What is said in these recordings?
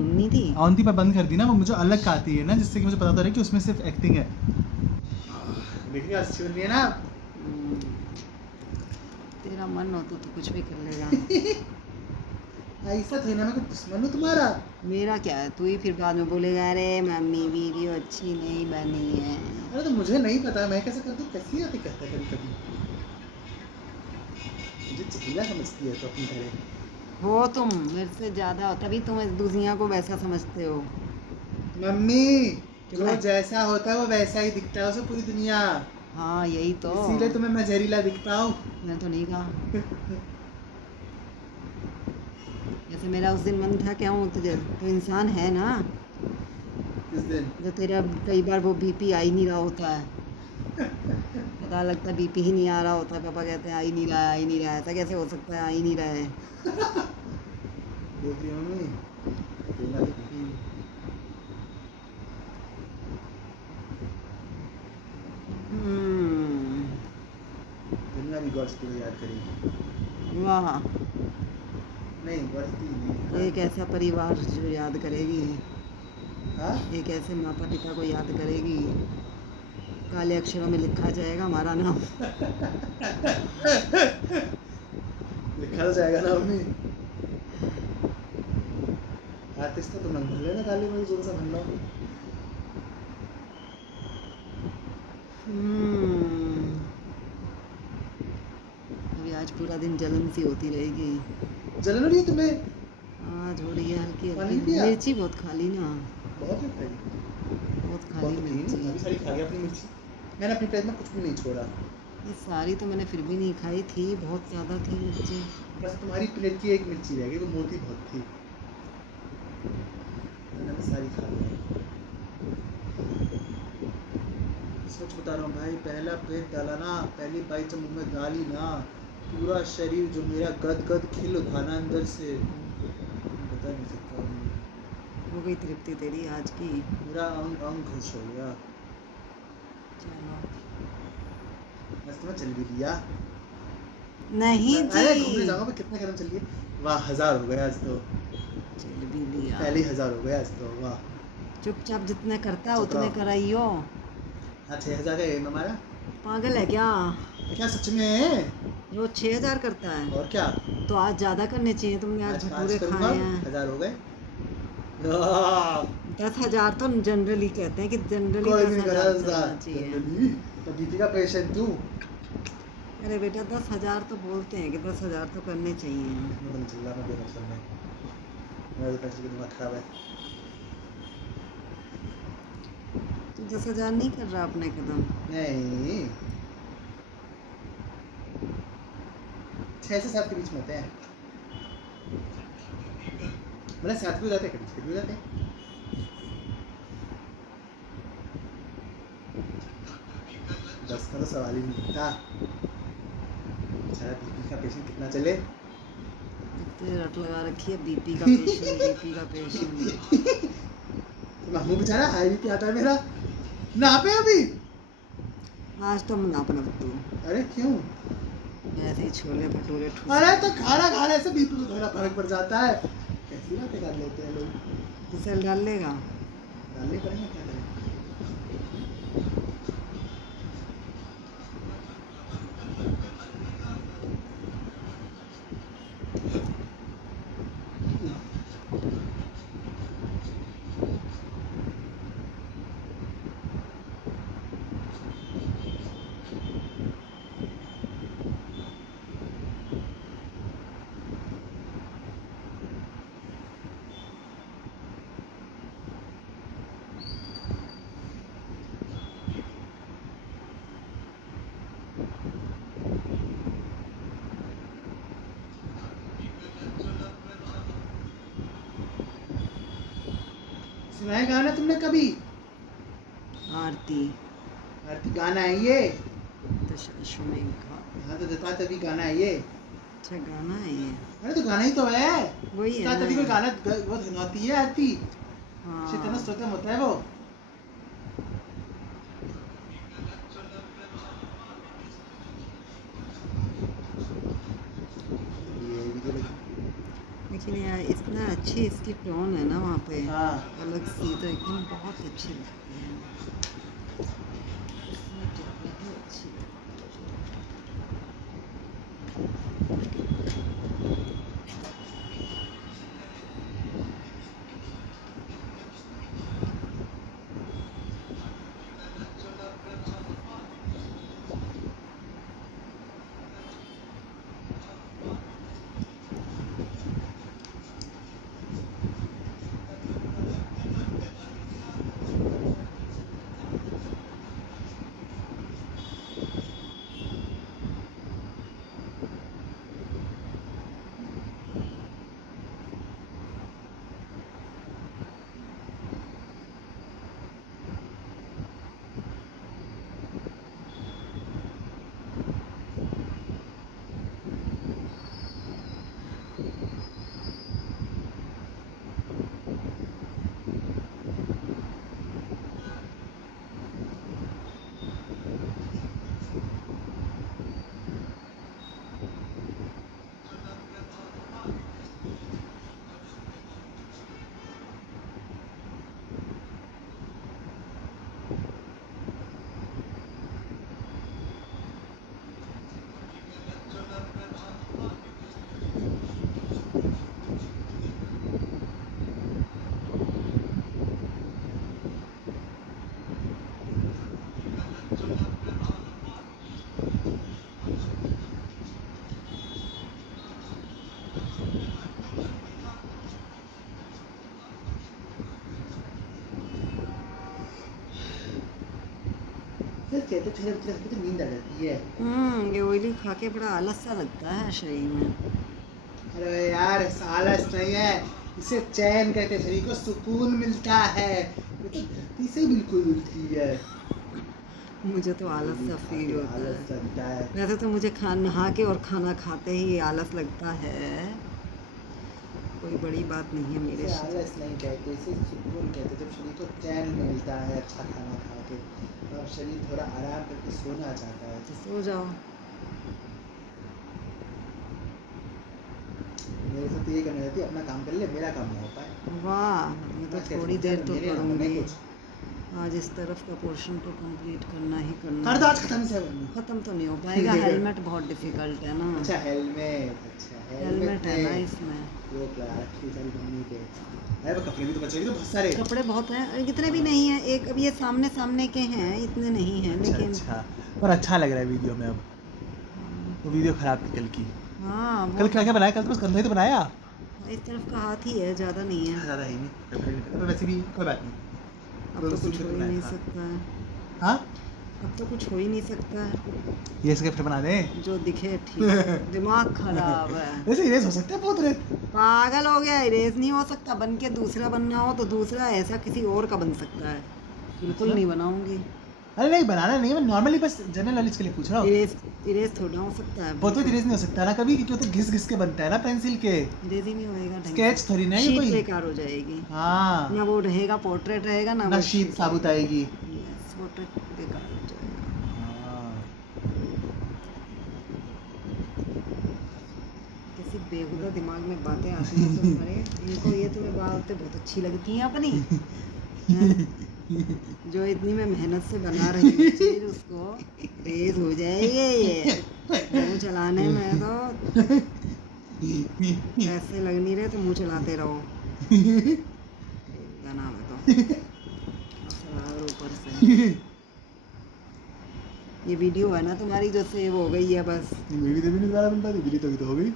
On नहीं थी। On थी पर बंद कर दी ना, वो मुझे अलग का आती है ना, जिससे कि मुझे पता तो रहे कि उसमें सिर्फ एक्टिंग है। देखिए अच्छी बन रही है ना। तेरा मन हो तो कुछ भी कर लेगा। ऐसा थोड़ी ना, मैं कोई दुश्मन हूँ तुम्हारा। मेरा क्या है, तू ही फिर बाद में बोलेगा अरे मम्मी वीडियो अच्छी नहीं बनी है। अरे तो मुझे नहीं पता, मैं कैसे करती हूँ, कैसी आती कहता है कभी कभी। मुझे चिड़िया समझती है तो अपनी तरह। हो तुम मेरे से ज़्यादा हो, तभी तुम इस दुनिया को वैसा समझते हो। मम्मी, चुप जो रह। जैसा होता है वो वैसा ही दिखता है उसे पूरी दुनिया। हाँ यही तो। इसीलिए तुम्हें मैं जहरीला दिखता हूँ। मैंने तो नहीं कहा। जैसे मेरा उस दिन मन था क्या हूँ तुझे, तो इंसान है ना। किस दिन? जो तेरा कई बार वो बीपी आ ही नहीं रहा होता है, पता लगता है बीपी ही नहीं आ रहा होता है, पापा कहते हैं आ ही नहीं रहा है, आ ही नहीं रहा है। ऐसा कैसे हो सकता है, आ ही नहीं रहा है। देख रही हो मम्मी, तेरा भी बीपी। दुनिया भी गॉड्स को याद करेगी। वाह, नहीं गॉड्स नहीं। एक ऐसा परिवार जो याद करेगी, हाँ? एक ऐसे माता पिता को याद करेगी, काले अक्षरों में लिखा जाएगा हमारा नाम। लिखा तो जाएगा ना मम्मी। आर्टिस्ट तो तुम भर लेना काली में जोर से भर लो। अभी आज पूरा दिन जलन सी होती रहेगी। जलन हो रही है तुम्हें? आज हो रही है हल्की पानी हल्की। पिया? मिर्ची बहुत खा ली ना, बहुत ही खाई। बहुत खा बहुत ली थी, मिर्ची। अभी सारी खा गया अपनी मिर्ची। मैंने अपनी प्लेट में कुछ भी नहीं छोड़ा। ये सारी तो मैंने फिर भी नहीं खाई थी, बहुत ज़्यादा थी मिर्ची। बस तुम्हारी प्लेट की एक मिर्ची रह गई, वो मोटी बहुत थी। मैंने सारी खा ली। सच बता रहा हूँ भाई, पहला पेट डाला ना, पहली बाइट जब मुंह में डाली ना, पूरा शरीर जो मेरा गद गद खिल उठा ना अंदर से, बता नहीं सकता। हो गई तृप्ति तेरी आज की। मेरा अंग अंग खुश हो गया। चलो बस तुम्हें चल भी लिया। नहीं अरे घूमने जी, जाऊंगा, कितने कदम चल लिए? वाह 1000 हो गया आज तो। चल भी लिया। पहले 1000 हो गया आज तो, वाह। चुपचाप जितने करता है 17। उतने कराइयो। हाँ 6000 का एम हमारा। पागल है क्या, क्या सच में? रोज 6,000 करता है और क्या, तो आज ज़्यादा करने चाहिए, तुमने आज आज 5 भटूरे करूंगा, खाए हैं। 1000 हो गए। 10,000 तो जनरली कहते हैं कि जनरली कोई 10,000 नहीं करा चलना चाहिए। तो बीपी का पेशेंट तू। अरे बेटा 10,000 तो बोलते हैं कि 10,000 तो करने चाहिए। मैं चिल्ला मैं बेमतलब में, मेरा तो पैसे का दिमाग खराब है। तो 10,000 नहीं कर रहा अपने कदम। नहीं 6 से 7 के बीच में होते हैं, मतलब 7 भी हो जाते हैं, कभी 6 भी हो जाते हैं। दस का तो सवाल ही नहीं था। बीपी का पेशेंट कितना चले? इतनी रट लगा रखी है बीपी का पेशेंट, बीपी का पेशेंट। मामू बेचारा हाई बीपी आता है मेरा, ना पे अभी। आज तो मना अपना तू, अरे क्यों? ऐसे ही छोले भटूरे ठूस। अरे तो खाने से बीपी को थोड़ा फर्क पड़ जाता है। कैसी बातें कर लेते हैं लोग। तो सेल डाल लेगा। डालने पड़ेंगे, क्या करें? सुना है गाना तुमने कभी? आरती आरती गाना है ये? दशाश्वमेध का। हाँ तो जता तभी गाना है ये। अच्छा गाना है ये। अरे तो गाना ही तो है। वही है जता ना। तभी कोई गाना वो धनौती है आरती। शितना हाँ स्तोत्रम होता है वो। ये वीडियो समझ ही नहीं आया, इतना अच्छी इसकी टोन है ना वहाँ पे, हाँ अलग सी, तो एकदम बहुत अच्छी लगती है। इसमें तो बहुत अच्छी लगती फिर कहते छोले भटूरे खाते तो नींद आ जाती है। है। ये ऑयली खा के बड़ा आलस सा लगता है शरीर में। अरे यार आलस नहीं है, इसे चैन कहते हैं, शरीर को सुकून मिलता है। ये तो धरती से ही बिल्कुल मिलती है। मुझे तो आलस सा फील होता आलस है। लगता है। वैसे तो मुझे नहा के और खाना खाते ही आलस लगता है, कोई बड़ी बात नहीं है मेरे इसे से। आलस नहीं कहते, इसे सुकून कहते। जब शरीर को चैन मिलता है अच्छा खाना खा के, तो अब शरीर थोड़ा आराम करके सोना चाहता है। तो सो जाओ। मेरे साथ तो ये करना रहती है, अपना काम कर ले, मेरा काम ना हो पाए। वाह, मैं तो थोड़ी देर तो मेरे यहाँ बने करूँगी। कुछ। आज इस तरफ का पोर्शन तो कंप्लीट करना ही करना कर दो है। आज खत्म से वरना। ख़त्म तो नहीं हो पाएगा, हेलमेट बहुत डिफिकल्ट है ना। अच्छा हेलमेट, अच्छा हेलमेट है ना इसमें। वो प्लास्टिक की सारी मम्मी के। अरे वो कपड़े भी तो बचे भी तो बहुत सारे। कपड़े बहुत हैं, इतने भी नहीं हैं, एक अब ये सामने सामने के हैं, इतने नहीं हैं, अच्छा, लेकिन अच्छा पर अच्छा लग रहा है वीडियो में। अब वो वीडियो खराब थी कल की। हाँ कल वो क्या क्या बनाया? कल तो बस कंधा ही तो बनाया। इस तरफ का हाथ ही है, ज़्यादा नहीं है। ज़्यादा है नहीं, पर वैसे भी कोई बात नहीं। अब तो कुछ हो ही नहीं हाँ। सकता है। हाँ अब तो कुछ हो ही नहीं सकता है, ये इसके फिर बना दें। जो दिखे ठीक है। दिमाग खराब है। वैसे इरेज हो सकता है बहुत रेत। पागल हो गया, इरेज नहीं हो सकता। बन के दूसरा बनना हो तो दूसरा ऐसा किसी और का बन सकता है। बिल्कुल अच्छा। नहीं बनाऊंगी। अरे नहीं बनाना नहीं है, मैं नॉर्मली बस जनरल नॉलेज के लिए पूछ रहा हूँ। इरेज थोड़ा हो सकता है। बहुत इरेज नहीं हो सकता ना कभी, क्योंकि वो तो घिस घिस के बनता है ना पेंसिल के। इरेज ही नहीं होएगा ढंग से। स्केच थोड़ी ना है ये शीट कोई। बेकार हो जाएगी। हाँ ना वो रहेगा पोर्ट्रेट रहेगा, ना ना वो शीट साबुत आएगी। यस, पोर्ट्रेट बेकार हो जाएगा। हाँ। कैसी बेहुदा दिमाग में बातें आती हैं तुम्हारे। इनको ये तुम्हें बातें बहुत अच्छी लगती हैं अपनी, हैं? जो इतनी मैं मेहनत से बना रही हूँ चीज, उसको तेज हो जाएगी ये मुँह चलाने में। तो ऐसे लग नहीं रहे तो मुँह चलाते रहो। गाना में तो सलाह ऊपर से। ये वीडियो है ना तुम्हारी जो सेव हो गई है, बस मेरी तो भी नहीं दोबारा बन पाती, मेरी तो हो गई।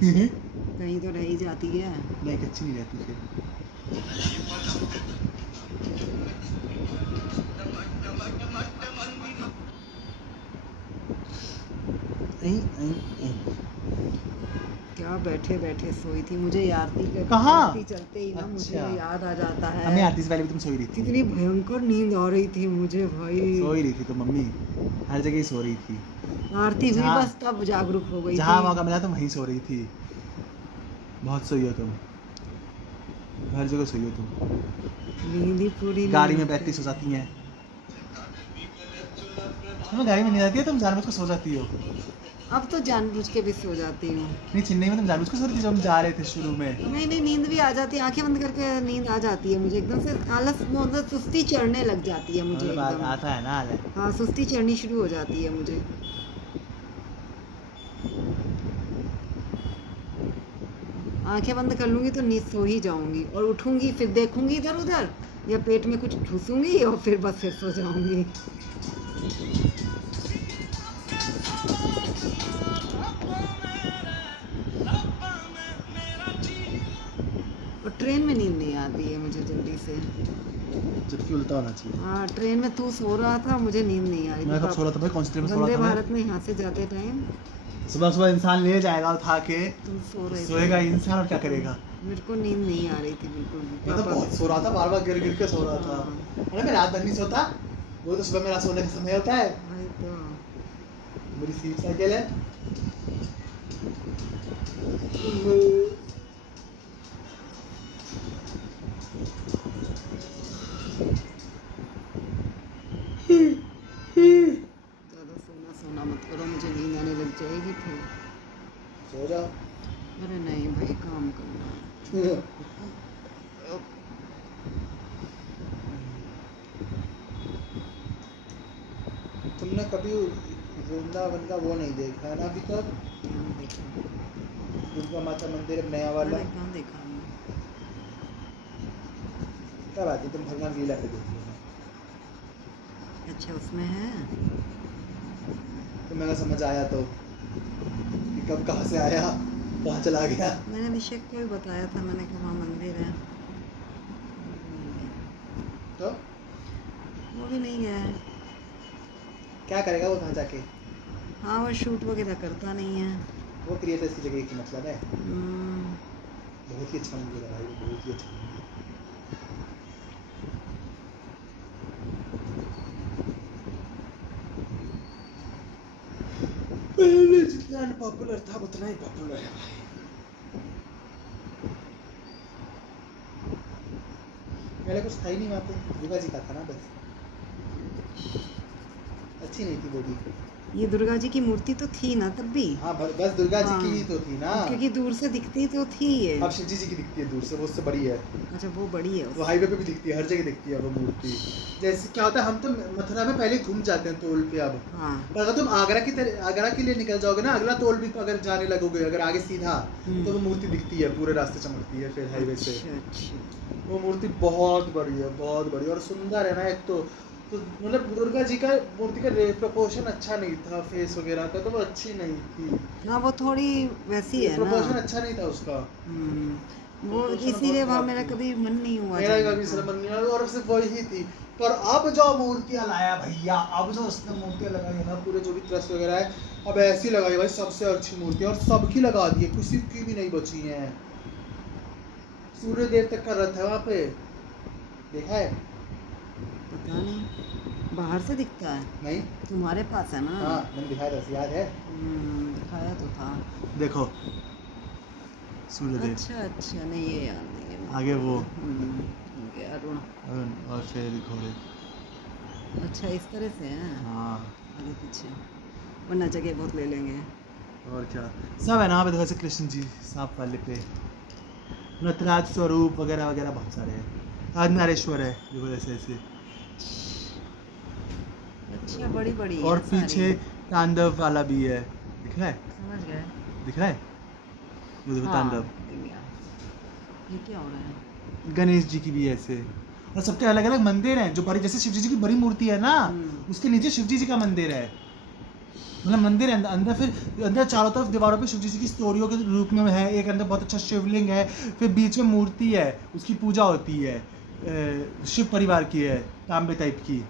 कहीं तो रह ही जाती है। नहीं अच्छी नहीं रहती फिर। क्या बैठे बैठे सोई थी। मुझे आरती के कहाँ? आरती चलते ही ना मुझे अच्छा। याद आ जाता है। हमें आरती से पहले भी तुम सोई रही थी। कितनी भयंकर नींद आ रही थी मुझे भाई। सोई रही थी तो मम्मी हर जगह ही सो रही थी। आरती हुई जहाँ- बस तब जागरूक हो गई जहाँ थी। मौका मिला तुम वहीं सो रही थी। बहुत सोई हो तुम, हर जगह सोई हो तुम। नींद ही पूरी नहीं गाड़ी में होती। बैठती सो जाती हैं। तुम्हें गाड़ी में नहीं आती है, तुम जानबूझ के सो जाती हो। अब तो जानबूझ के भी सो जाती हूँ। नहीं चेन्नई में तुम जानबूझ के सो रही थी जब हम जा रहे थे शुरू में। नहीं नींद भी आ जाती है, आंखें बंद करके नींद आ जाती है मुझे एकदम से, आलस मतलब सुस्ती चढ़ने लग जाती है मुझे मतलब एकदम। आता है ना हाल। हाँ सुस्ती चढ़नी शुरू हो जाती है मुझे। आंखें बंद कर लूंगी तो नींद सो ही जाऊंगी, और उठूंगी फिर देखूंगी इधर उधर, या पेट में कुछ ठूसूंगी और फिर बस फिर सो जाऊंगी। और ट्रेन में नींद नहीं आती है मुझे जल्दी से। जबकि उल्टा होना चाहिए। हाँ ट्रेन में तू सो रहा था, मुझे नींद नहीं आ रही थी। मैं कब सो रहा था भाई, कौन सी ट्रेन में सो वंदे रहा था भारत में यहाँ से जाते टाइम सुबह सुबह इंसान ले जाएगा उठा के, तुम सो रहे थे। सोएगा इंसान और क्या करेगा। मेरे को नींद नहीं आ रही थी बिल्कुल भी। मैं तो बहुत सो रहा था, बार बार गिर गिर के सो रहा था। हाँ। अरे मैं रात भर नहीं सोता, वो तो सुबह मेरा सोने का समय होता है। वही तो। मेरी स्लीप साइकिल है। ज़्यादा सोना सोना मत करो, मुझे नींद आने लग जाएगी फिर। सो जाओ। अरे नहीं भाई काम करना है। तुमने कभी वृंदावन का वो नहीं देखा है ना अभी तक, कहाँ देखा? दुर्गा माता मंदिर नया वाला। अरे कहाँ देखा हमने? क्या बात है, तुम भगवान लीला पे देख लो। अच्छा उसमें है। तो मेरा समझ आया तो कि कब कहाँ से आया कहाँ चला गया। मैंने अभिषेक को भी बताया था, मैंने कहा वहाँ मंदिर है, तो वो भी नहीं गया है। क्या करेगा वो वहाँ जाके, हाँ वो शूट वगैरह करता नहीं है। वो क्रिएटर्स की जगह की मतलब है। हम्म, बहुत ही अच्छा मंदिर है भाई, बहुत ही अच्छा मंदिर। पहले जितना अनपॉपुलर था उतना ही पॉपुलर है भाई। पहले कुछ था ही नहीं वहाँ पे, दुर्गा जी का था ना बस। अच्छी नहीं थी वो भी। ये दुर्गा जी की मूर्ति तो थी ना तब भी। हाँ बस दुर्गा जी की हाँ। ही तो थी ना। क्योंकि दूर से दिखती तो थी ये। अब शिव जी की दिखती है दूर से, वो उससे बड़ी है। अच्छा वो बड़ी है वो हाईवे पे भी दिखती है, हर जगह दिखती है वो मूर्ति। जैसे क्या होता है, हम तो मथुरा में पहले घूम जाते हैं टोल पे अब। हाँ। पर अगर तुम आगरा के लिए निकल जाओगे ना, अगला टोल भी अगर जाने लगोगे, अगर आगे सीधा, तो वो मूर्ति दिखती है, पूरे रास्ते चमकती है फिर हाईवे से। अच्छा। वो मूर्ति बहुत बड़ी है, बहुत बड़ी और सुंदर है ना। एक तो मतलब दुर्गा जी का मूर्ति का प्रोपोर्शन अच्छा नहीं था, फेस वगैरह का, तो वो अच्छी नहीं थी। हाँ वो थोड़ी वैसी है ना। प्रोपोर्शन अच्छा नहीं था उसका। वो proportion इसीलिए बहुत वहाँ खराब मेरा थी। कभी मन नहीं हुआ मेरा जाने कभी का। सिर्फ मन नहीं आया, और सिर्फ वही थी। पर अब जो मूर्तियाँ लाया भैया, अब जो उसने मूर्तियाँ लगाई है ना, पूरे जो भी ट्रस्ट वगैरह है, अब ऐसी लगाई भाई, सबसे अच्छी मूर्ति, और सबकी लगा दी है, किसी की भी नहीं बची है। सूर्य देव तक का रथ है वहाँ पे, देखा है? पता नहीं, बाहर से दिखता है। नहीं, तुम्हारे पास है ना। हाँ मैंने दिखाया था, याद है? दिखाया तो था। देखो सूर्य देव। अच्छा अच्छा, नहीं ये याद नहीं है। आगे वो अरुण। और फिर घोड़े। अच्छा इस तरह से है। हाँ आगे पीछे, वरना जगह बहुत ले लेंगे। और क्या सब है ना पे, देखो कृष्ण जी सांप वाले पे, नटराज स्वरूप वगैरह वगैरह बहुत सारे हैं। नारेश्वर है देखो ऐसे ऐसे। अच्छा बड़ी बड़ी और है सारी। पीछे तांडव वाला भी है, दिख रहा है? समझ गए। दिख रहा है वो देखो हाँ, तांडव। दिख गया। ये क्या हो रहा है? गणेश जी की भी है ऐसे, और सबके अलग अलग मंदिर हैं। जो बड़ी जैसे शिव जी की बड़ी मूर्ति है ना, उसके नीचे शिव जी का मंदिर है। मतलब मंदिर है अंदर, फिर अंदर चारों तरफ दीवारों पे शिव जी की स्टोरियों के रूप में है। एक अंदर बहुत अच्छा शिवलिंग है, फिर बीच में मूर्ति है, उसकी पूजा होती है। शिव परिवार की है, तांबे टाइप की।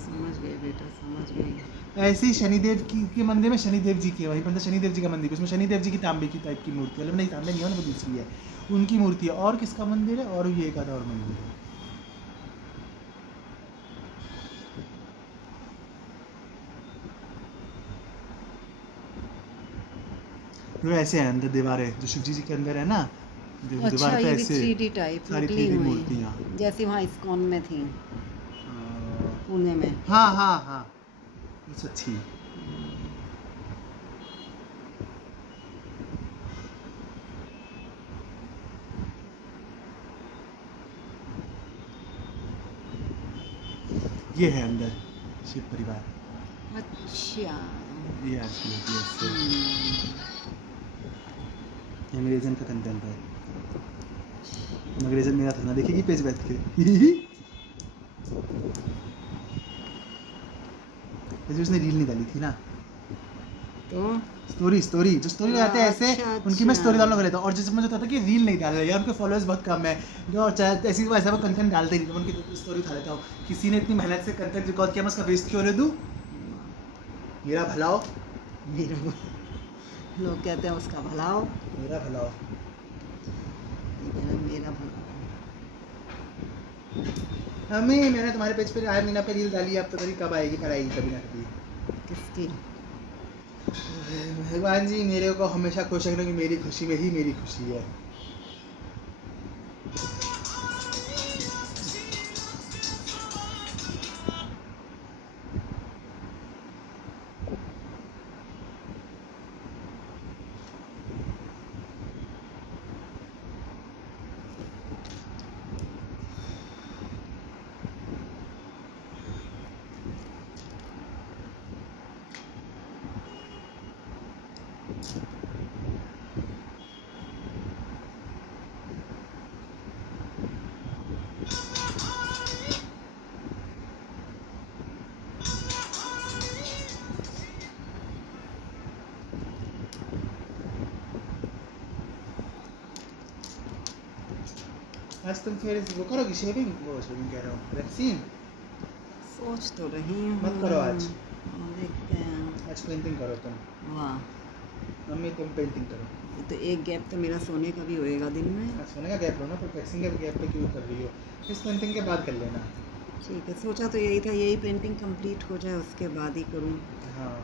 समझ गए बेटा, समझ गई। ऐसे ही शनिदेव की के मंदिर में शनिदेव जी की है, वहीं पर अंदर शनिदेव जी का मंदिर, उसमें शनिदेव जी की तांबे की टाइप की मूर्ति, मतलब नहीं तांबे नहीं है, वो दूसरी है, उनकी मूर्ति है। और किसका मंदिर है? और ये एक आधा और मंदिर है। जो ऐसे है अंदर दीवारें, जो शिव जी के अंदर है ना, अच्छा दीवार पे ये भी ऐसे 3D टाइप सारी निकली 3D हुई, मूर्तियाँ। जैसे वहाँ इस्कॉन में थी, पुणे में। हाँ हाँ हाँ, बहुत अच्छी। ये है अंदर शिव परिवार, अच्छा। ये आरती होती है इससे। ये अंग्रेजन का कंटेंट है, अंग्रेजन मेरा था ना, देखेगी पेज बैठ के। वैसे उसने रील नहीं डाली थी ना, तो स्टोरी जो स्टोरी लगाते हैं ऐसे, अच्छा, उनकी मैं अच्छा। स्टोरी डालना कर लेता हूँ। और जैसे मुझे होता था कि रील नहीं डाल रहे यार, उनके फॉलोअर्स बहुत कम है, जो और चाहे ऐसी वैसा वो कंटेंट डालते ही नहीं, तो मैं उनकी स्टोरी उठा लेता हूँ। किसी ने इतनी मेहनत से कंटेंट रिकॉर्ड किया, मैं उसका वेस्ट क्यों ले दूँ? मेरा भला हो, मेरा लोग कहते हैं उसका भला हो, मेरा भला हो। ये कहना मेरा भला हो। हमें मैंने तुम्हारे पेज पे आया मीना पे रील डाली, अब तो कभी कब आएगी, पर आएगी कभी ना कभी। किसकी? भगवान जी मेरे को हमेशा खुश रखना, कि मेरी खुशी में ही मेरी खुशी है। आज तुम फिर वो करोगी शेविंग, वो शेविंग कह रहा हूँ, वैक्सीन? सोच तो रही हूँ। मत करो आज। देखते हैं। आज पेंटिंग करो तुम, वाह, मम्मी तुम पेंटिंग करो। ये तो एक गैप तो मेरा सोने का भी होएगा दिन में। आज सोने का गैप लो ना, पर वैक्सीन के गैप पे क्यों कर रही हो? इस पेंटिंग के बाद कर लेना। ठीक है, सोचा तो यही था, यही पेंटिंग कंप्लीट हो जाए उसके बाद ही करूँ। हाँ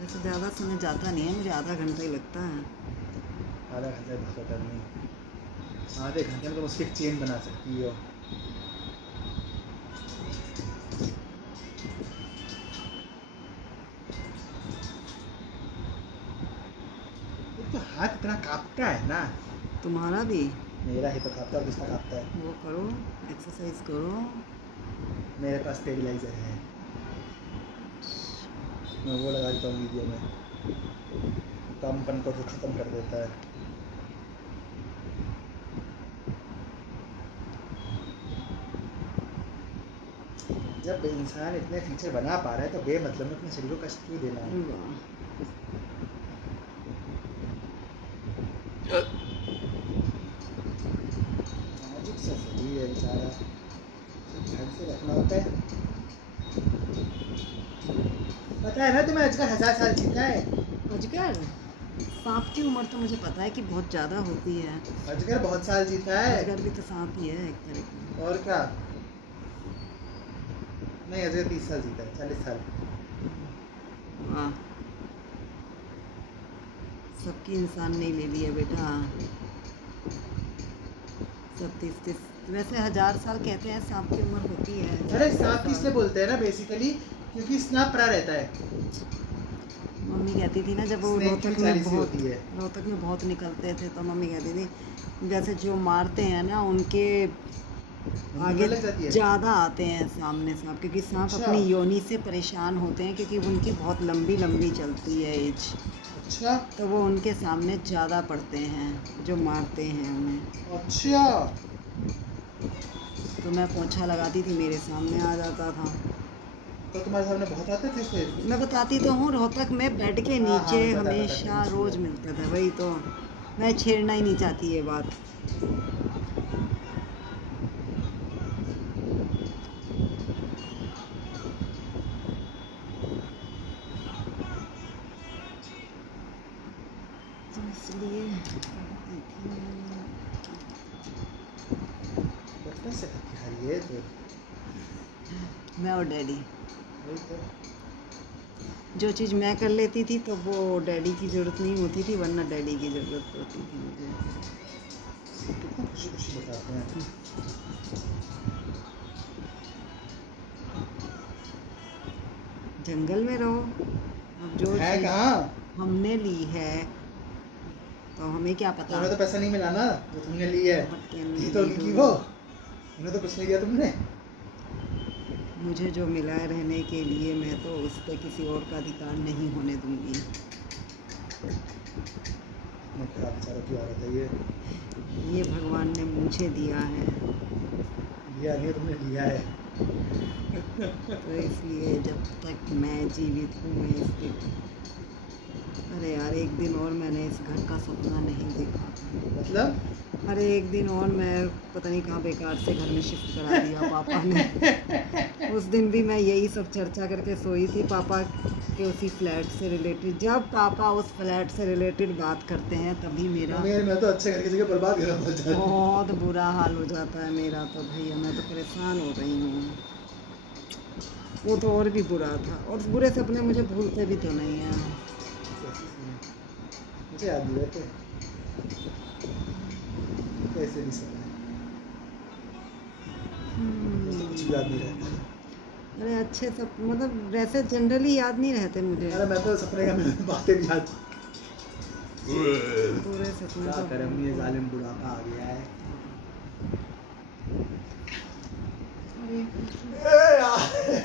वैसे ज़्यादा समय जाता नहीं है, मुझे आधा घंटा ही लगता है। आधा घंटे बहुत होता नहीं, आधे घंटे में तुम उसकी एक चेन बना सकती हो। एक तो हाथ इतना कांपता है ना, तुम्हारा भी मेरा ही तो कांपता है और किसका कांपता है? वो करो, एक्सरसाइज करो। मेरे पास स्टेबलाइजर है, मैं वो लगा देता हूँ वीडियो में, कंपन को तो ख़त्म कर देता है। जब इंसान इतने फीचर बना पा रहा है तो बेमतलब में अपने शरीर को कष्ट क्यों देना है? नाजुक सा शरीर है बेचारा, ढंग से रखना होता है। पता है ना तुम्हें अजगर 1000 साल जीता है? अजगर? सांप की उम्र तो मुझे पता है कि बहुत ज़्यादा होती है। अजगर बहुत साल जीता है। अजगर भी तो सांप ही है एक तरह का। और क्या? नहीं, अजगर 30 साल जीता है, 40 साल। वाह, सबकी इंसान नहीं ले लिया बेटा, सब 30-30। वैसे 1000 साल कहते हैं सांप की उम्र होती है। अरे सांप किसने बोलते हैं ना बेसिकली, क्योंकि स्नैप पड़ा रहता है। मम्मी कहती थी ना, जब वो Snake की रोहतक में 40 ही बहुत होती है। निकलते थे तो मम्मी कहती थी जैसे जो मारते हैं ना उनके आगे लग जाती है। ज़्यादा आते हैं सामने सांप, क्योंकि सांप अच्छा। अपनी योनि से परेशान होते हैं, क्योंकि उनकी बहुत लंबी लंबी चलती है एज, अच्छा तो वो उनके सामने ज़्यादा पड़ते हैं जो मारते हैं उन्हें। अच्छा। तो मैं पोंछा लगाती थी, मेरे सामने आ जाता था। तो तुम्हारे सामने बहुत आते थे फिर? मैं बताती तो हूँ, रोहतक में बेड के हाँ, नीचे पता, हमेशा पता, रोज़ मिलता था। वही तो मैं छेड़ना ही नहीं चाहती ये बात। तो इसलिए बचपन से खा रही है तो। मैं और डैडी, वही तो। जो चीज़ मैं कर लेती थी तो वो डैडी की ज़रूरत नहीं होती थी, वरना डैडी की ज़रूरत होती थी मुझे। कितना खुशी खुशी बताते हैं। जंगल में रहो, अब जो है चीज़ कहाँ? हमने ली है तो हमें क्या पता। तुम्हें तो पैसा नहीं मिला ना जो तुमने ली है, ये तो उनकी वो, उन्हें तो कुछ नहीं दिया तुमने। मुझे जो मिला है रहने के लिए, मैं तो उस पर किसी और का अधिकार नहीं होने दूंगी। खराब विचारों की औरत है ये भगवान ने मुझे दिया है, लिया नहीं तुमने, लिया है। तो इसलिए जब तक मैं जीवित हूँ मैं इसके। अरे यार, एक दिन और मैंने इस घर का सपना नहीं देखा था। मतलब अरे एक दिन और मैं पता नहीं कहाँ बेकार से घर में शिफ्ट करा दिया पापा ने। उस दिन भी मैं यही सब चर्चा करके सोई थी पापा के उसी फ्लैट से रिलेटेड। जब पापा उस फ्लैट से रिलेटेड बात करते हैं तभी मेरा मैं तो अच्छे घर की जगह बर्बाद कर रहा था। बहुत बुरा हाल हो जाता है मेरा तो भैया। मैं तो परेशान हो रही हूँ। वो तो और भी बुरा था, और बुरे सपने मुझे भूलते भी तो नहीं है। मुझे याद नहीं रहते कैसे भी सपने, कुछ भी याद नहीं रहता। अरे अच्छे सब मतलब वैसे जनरली याद नहीं रहते मुझे। अरे मैं तो सपने का मैंने बातें भी याद, पूरे सपने क्या तो करें, ये जालिम बुढ़ापा आ गया है।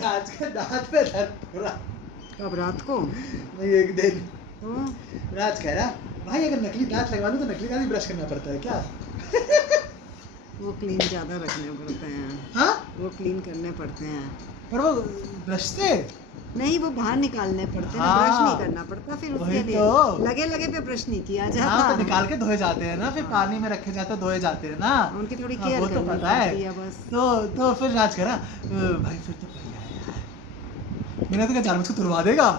आज के दांत पे दर्द पूरा। कब रात को? नहीं, एक दिन तो राज कह रहा भाई अगर नकली दांत लगवा लूं तो नकली दांत भी ब्रश करना पड़ता है क्या? वो क्लीन ज़्यादा रखने पड़ते हैं। हाँ, वो क्लीन करने पड़ते हैं। पर वो ब्रश से नहीं, वो बाहर निकालने पड़ते हैं। हाँ, ब्रश नहीं करना पड़ता फिर उसके लिए। तो लगे लगे पे ब्रश नहीं किया जाता। हाँ, तो निकाल के धोए जाते हैं ना, फिर पानी में रखे जाते हैं, धोए जाते हैं ना। उनकी थोड़ी हाँ, केयर वो तो करनी पता है। पड़ती है बस। तो फिर राज कह रहा भाई फिर तो बढ़िया है यार, मैंने तो क्या जानबूझ के तुड़वा देगा।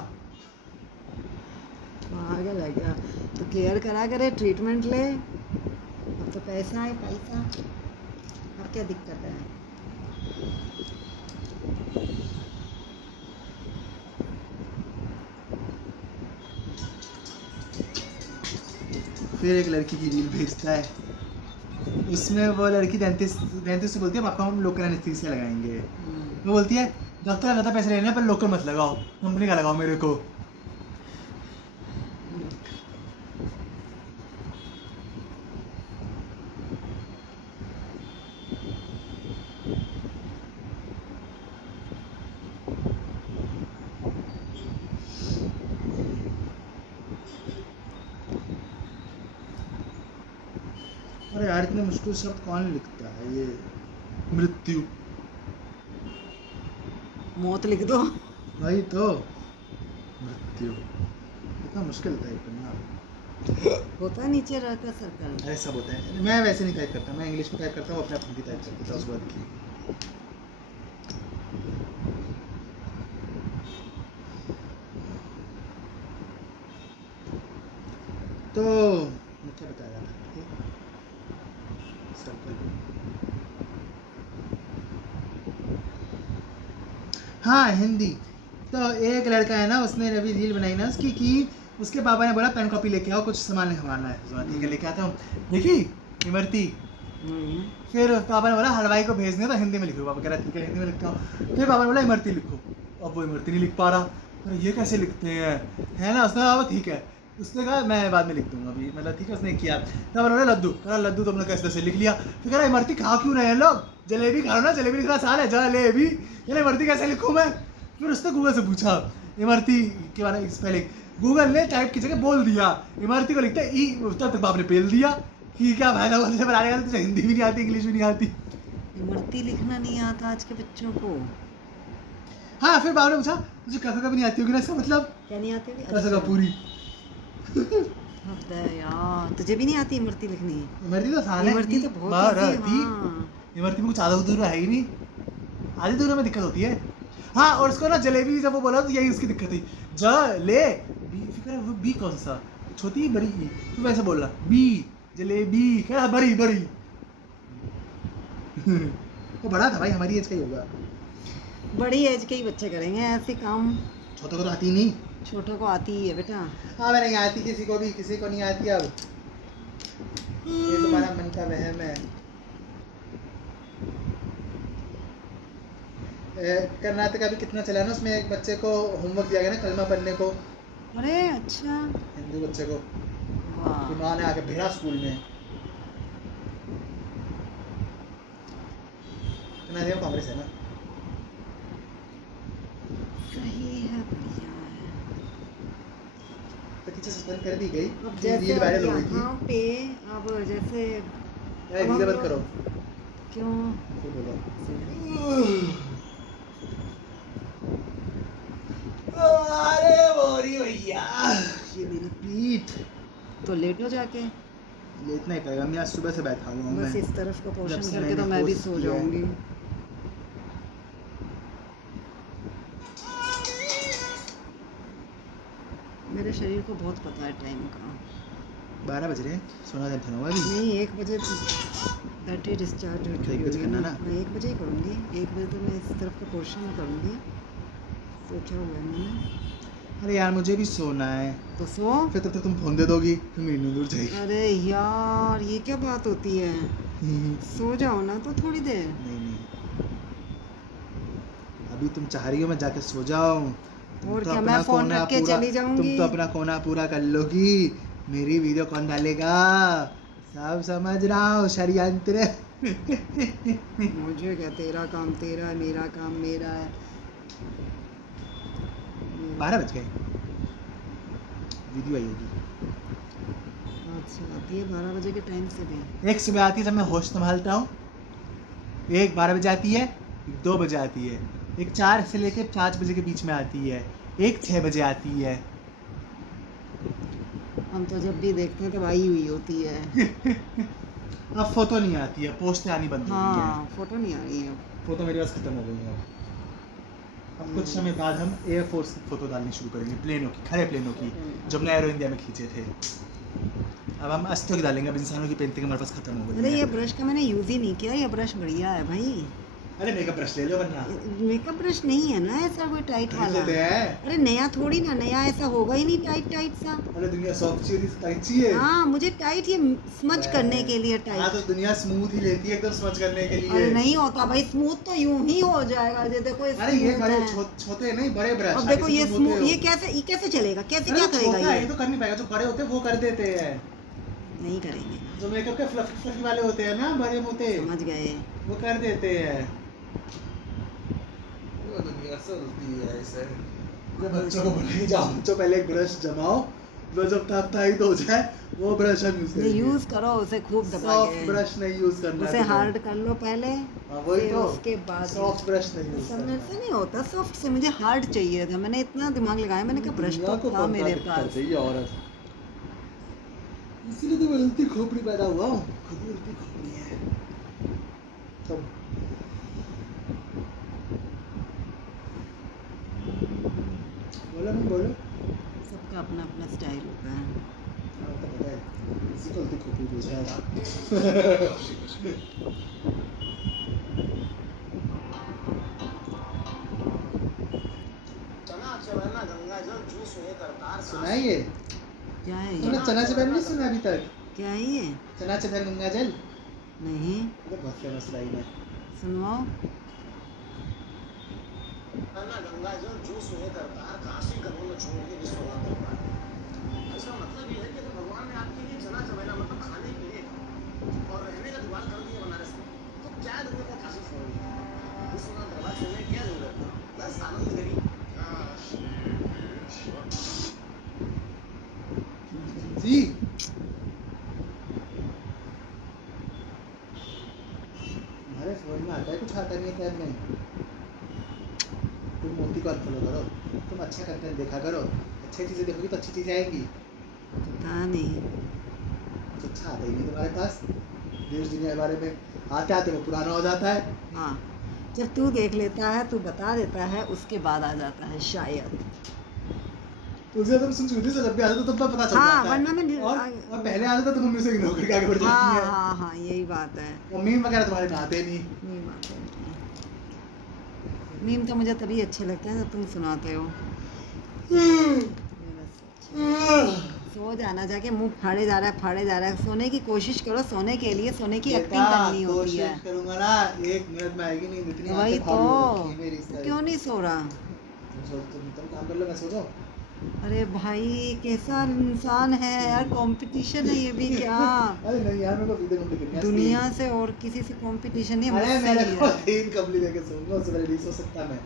पागल है क्या? तो केयर करा करे, ट्रीटमेंट ले। अब तो पैसा है, पैसा। अब क्या दिक्कत है? फिर एक लड़की की रील भेजता है, उसमें वो लड़की डेंटिस्ट से बोलती है पापा हम लोकल एनेस्थीसिया लगाएंगे। वो बोलती है डॉक्टर ज़्यादा पैसे लेने पर लोकल मत लगाओ, कंपनी का लगाओ मेरे को। अरे यार इतने मुश्किल शब्द कौन लिखता है? ये मृत्यु, मौत लिख दो। वही तो, मृत्यु इतना मुश्किल टाइप करना होता है नीचे रहकर सर्कल। अरे सब होता है। मैं वैसे नहीं टाइप करता, मैं इंग्लिश में टाइप करता हूँ, अपने आप हिंदी टाइप करता हूँ उसके बाद की। तो मैं क्या बता रहा था? हाँ, हिंदी। तो एक लड़का है ना, उसने अभी रील बनाई ना उसकी कि उसके पापा ने बोला पेन कॉपी लेके आओ, कुछ सामान लिखवाना है। तो ठीक है लेके आता हूँ। देखी इमरती, फिर पापा ने बोला हलवाई को भेजने तो हिंदी में लिखो। पापा कह रहा ठीक है हिंदी में लिखता हूँ। फिर पापा ने बोला इमरती लिखो, अब वो इमरती नहीं लिख पा रहा। अरे ये कैसे लिखते हैं, है ना? उसने कहा ठीक है, उसने कहा मैं बाद में लिख दूंगा अभी, मतलब ठीक है उसने किया। तब बोला लड्डू, कहा लड्डू तुमने कैसे कैसे लिख लिया। फिर कह रहा इमरती खा क्यों रहे हैं लोग, जलेबी खाओ ना, जलेबी लिखना आसान है, जलेबी। यार इमरती कैसे लिखूँ मैं? फिर उसने गूगल से पूछा इमरती के बारे में स्पेलिंग, गूगल ने टाइप की जगह बोल दिया इमरती को लिखता है ई, तब तक बाप ने पेल दिया कि क्या फायदा बोलने बनाने का, तुझे हिंदी भी नहीं आती इंग्लिश भी नहीं आती। इमरती लिखना नहीं आता आज के बच्चों को। हाँ, फिर बाप ने पूछा तुझे कथा का भी नहीं आती होगी ना, इसका मतलब क्या नहीं आती होगी? कथा का पूरी। हद है यार, तुझे भी नहीं आती इमरती लिखनी? इमरती तो आसान है, इमरती तो बहुत इजी है। हाँ। इमरती में कुछ आधा दूर है ही नहीं, आधी दूर में दिक्कत होती है। हाँ, और उसको ना जलेबी जब वो बोला तो यही उसकी दिक्कत थी, जले बी, फिर वो बी कौन सा, छोटी बड़ी ई, तो वैसे बोल रहा बी जलेबी, क्या बड़ी बड़ी। वो बड़ा था भाई, हमारी एज का ही होगा। बड़ी एज के ही बच्चे करेंगे ऐसे काम, छोटों को तो आती नहीं। छोटों को आती ही है बेटा। हाँ, मैं नहीं आती किसी को भी, किसी को नहीं आती। अब ये तुम्हारा मन का वहम है। कर्नाटक अभी कितना चला ना, उसमें एक बच्चे को होमवर्क दिया गया ना कलमा पढ़ने को। अरे अच्छा, हिंदू बच्चे को। वाह। कि माँ ने आके भेजा स्कूल में। ना कांग्रेस है ना। सही है, बढ़िया है। तो टीचर सस्पेंड कर दी गई। अब कि जैसे रील वायरल हो गई थी। यहाँ पे अब जैसे यार अब हम रील बंद लोग- करो। क्यों? फिर बोलो। अरे बोरी भैया, ये मेरी पीठ। तो लेटो जाके, लेटना ही पड़ेगा, मैं आज सुबह से बैठा हुआ हूँ। बस इस तरफ का जब पोर्शन से करके तो मैंने मैं भी कोर्स सो किया है। जाऊंगी। मेरे शरीर को बहुत पता है टाइम का। 12 बज रहे हैं, सोना टाइम था ना अभी। नहीं, 1 बजे बैटरी डिस्चार्ज तो 1 बजे करना ना। मैं 1 बजे ही करूँगी। 1 बजे तो मैं इस तरफ का पोर्शन करूँगी, सोचा हुआ है मैंने। अरे यार मुझे भी सोना है। तो सो। फिर तब तक तुम फोन दे दोगी, फिर मेरी नींद उड़ जाएगी। अरे यार, ये क्या बात होती है? नहीं सो जाओ ना तो थोड़ी देर। नहीं, अभी तुम चाह रही हो मैं जाके सो जाऊं। तुम और तो क्या, अपना मैं फोन कोना रख के पूरा- चली जाऊंगी। तुम तो अपना कोना पूरा कर लोगी। मेरी वीडियो कौन डालेगा? सब समझ रहा हूँ, षड्यंत्र। मुझे क्या, तेरा काम तेरा है, मेरा काम मेरा है। 12 बज गए, वीडियो आई होगी। अच्छा, आती है 12 बजे के टाइम से भी। एक सुबह आती है जब मैं होश संभालता हूँ, एक 12 बजे आती है, एक 2 बजे आती है, एक 4 से लेकर 5 बजे के बीच में आती है, एक 6 बजे आती है। हम तो जब भी देखते हैं तब आई हुई होती है। अब फोटो नहीं आती है, पोस्ट आनी बंद हो गई है। हाँ, फोटो नहीं आ रही है। फोटो मेरे पास खत्म हो गई है। अब कुछ समय बाद हम एयरफोर्स की फोटो डालनी शुरू करेंगे, प्लेनों की, खड़े प्लेनों की, जो हमने एरो इंडिया में खींचे थे। अब हम अस्तियों की डालेंगे, अब इंसानों की पेंटिंग हमारे पास खत्म हो गई अरे है। ये ब्रश का मैंने यूज़ ही नहीं किया, ये ब्रश बढ़िया है भाई। अरे मेकअप ब्रश ले लो वरना। मेकअप ब्रश नहीं है ना ऐसा कोई टाइट खरीद वाला। लेते हैं। अरे नया थोड़ी ना, नया ऐसा होगा ही नहीं टाइट टाइट सा। अरे दुनिया सॉफ्ट चाहिए, टाइट चाहिए। हाँ, मुझे टाइट, ये स्मच करने के लिए हाँ तो टाइट। दुनिया स्मूथ ही लेती है एकदम स्मच करने के लिए। अरे नहीं होता भाई, स्मूथ तो यूं ही हो जाएगा। ये देखो, अरे ये smooth बड़े है। छोटे नहीं, बड़े ब्रश। अब देखो ये आगे से तुम स्मूथ, होते हो। ये कैसे चलेगा, कैसे अरे क्या छोटा करेगा है, ये? ये तो कर नहीं पाएगा, जो बड़े होते हैं वो कर देते हैं। नहीं करेंगे। जो मेकअप के फ्लफी फ्लफी वाले होते हैं ना, बड़े मोटे, समझ गए। वो कर देते हैं। वो दुनिया चलती है ऐसे। जब बच्चों को बोलेंगे जाओ बच्चों पहले एक ब्रश जमाओ, वो जब तक टाइट हो जाए वो ब्रश हम यूज ये करेंगे। यूज करो उसे खूब दबा सॉफ्ट के। ब्रश नहीं यूज करना उसे है। हार्ड कर लो पहले, वही फिर तो, उसके बाद सॉफ्ट ब्रश नहीं यूज सब करना। मेरे से नहीं होता सॉफ्ट से, मुझे हार्ड चाहिए था। मैंने इतना दिमाग लगाया, मैंने कहा ब्रश दुनिया तो को था मेरे दिक्कत पास। चाहिए औरत। इसीलिए तो मैं उल्टी खोपड़ी पैदा हुआ हूँ, खुद ही उल्टी खोपड़ी है। तो बोलो नहीं बोलो। सबका अपना अपना स्टाइल होता है। हाँ, तो पता है, इसी को उल्टी खोपड़ी बोलते हैं। सुनाइए। क्या है तुमने ये? चना चबैन नहीं सुना अभी तक? क्या है ये? चना चबैन गंगा जल, नहीं, ये बहुत फेमस लाइन है। सुनवाओ। गंगा जल जूस हुए करतार काशी करों में छोड़ के विश्वनाथ दरबार। इसका मतलब ये है कि अगर भगवान ने आपके लिए चना चबेना मतलब खाने पीने का और रहने का जुगाड़ कर दिया बनारस में, तो क्या जरूरत है काशी छोड़ने की? विश्वनाथ दरबार चलने की क्या जरूरत है? बस आनंद करिए। जी हमारे फोन में आता है, कुछ आता नहीं है टैब में। तुम मोती को अनफॉलो करो, तुम अच्छा कंटेंट देखा करो, अच्छी चीज़ें देखोगी तो अच्छी चीज़ें आएंगी। पता नहीं। कुछ अच्छा आता ही नहीं तुम्हारे पास। देश दुनिया के बारे में आते आते वो पुराना हो जाता है। हाँ, जब तू देख लेता है, तू बता देता है, उसके बाद आ जाता है शायद। उसे तुम सुन सुनती से जब भी आता तो तुम पता चल हाँ, जाता है। वरना मैं और पहले आता था तो मम्मी से इग्नोर करके आगे बढ़ जाती हाँ है। हाँ हाँ, यही बात है। और मीम वगैरह तुम्हारे में आते नहीं। यही बात है। मीम तो मुझे तभी अच्छे लगते हैं जब तुम सुनाते हो। सो जाना, जाके मुंह फाड़े जा रहा है। सोने की कोशिश करो, सोने के लिए सोने की एक्टिंग करनी होती है। कोशिश करूंगा ना, 1 मिनट में आएगी नहीं, इतनी वही आंखें फाड़ी हो रखी तो, है मेरी इस क्यों नहीं सो रहा? तुम काम कर लो, मैं सो जाऊं। अरे भाई कैसा इंसान है यार, कंपटीशन है ये भी क्या। अरे नहीं यार, मेरे को वीडियो कंप्लीट करनी है दुनिया से और किसी से कंपटीशन नहीं, अरे मुझसे मेरे ही को है। 3 कंप्लीट लेके सोऊंगा, उससे पहले नहीं सो सकता मैं।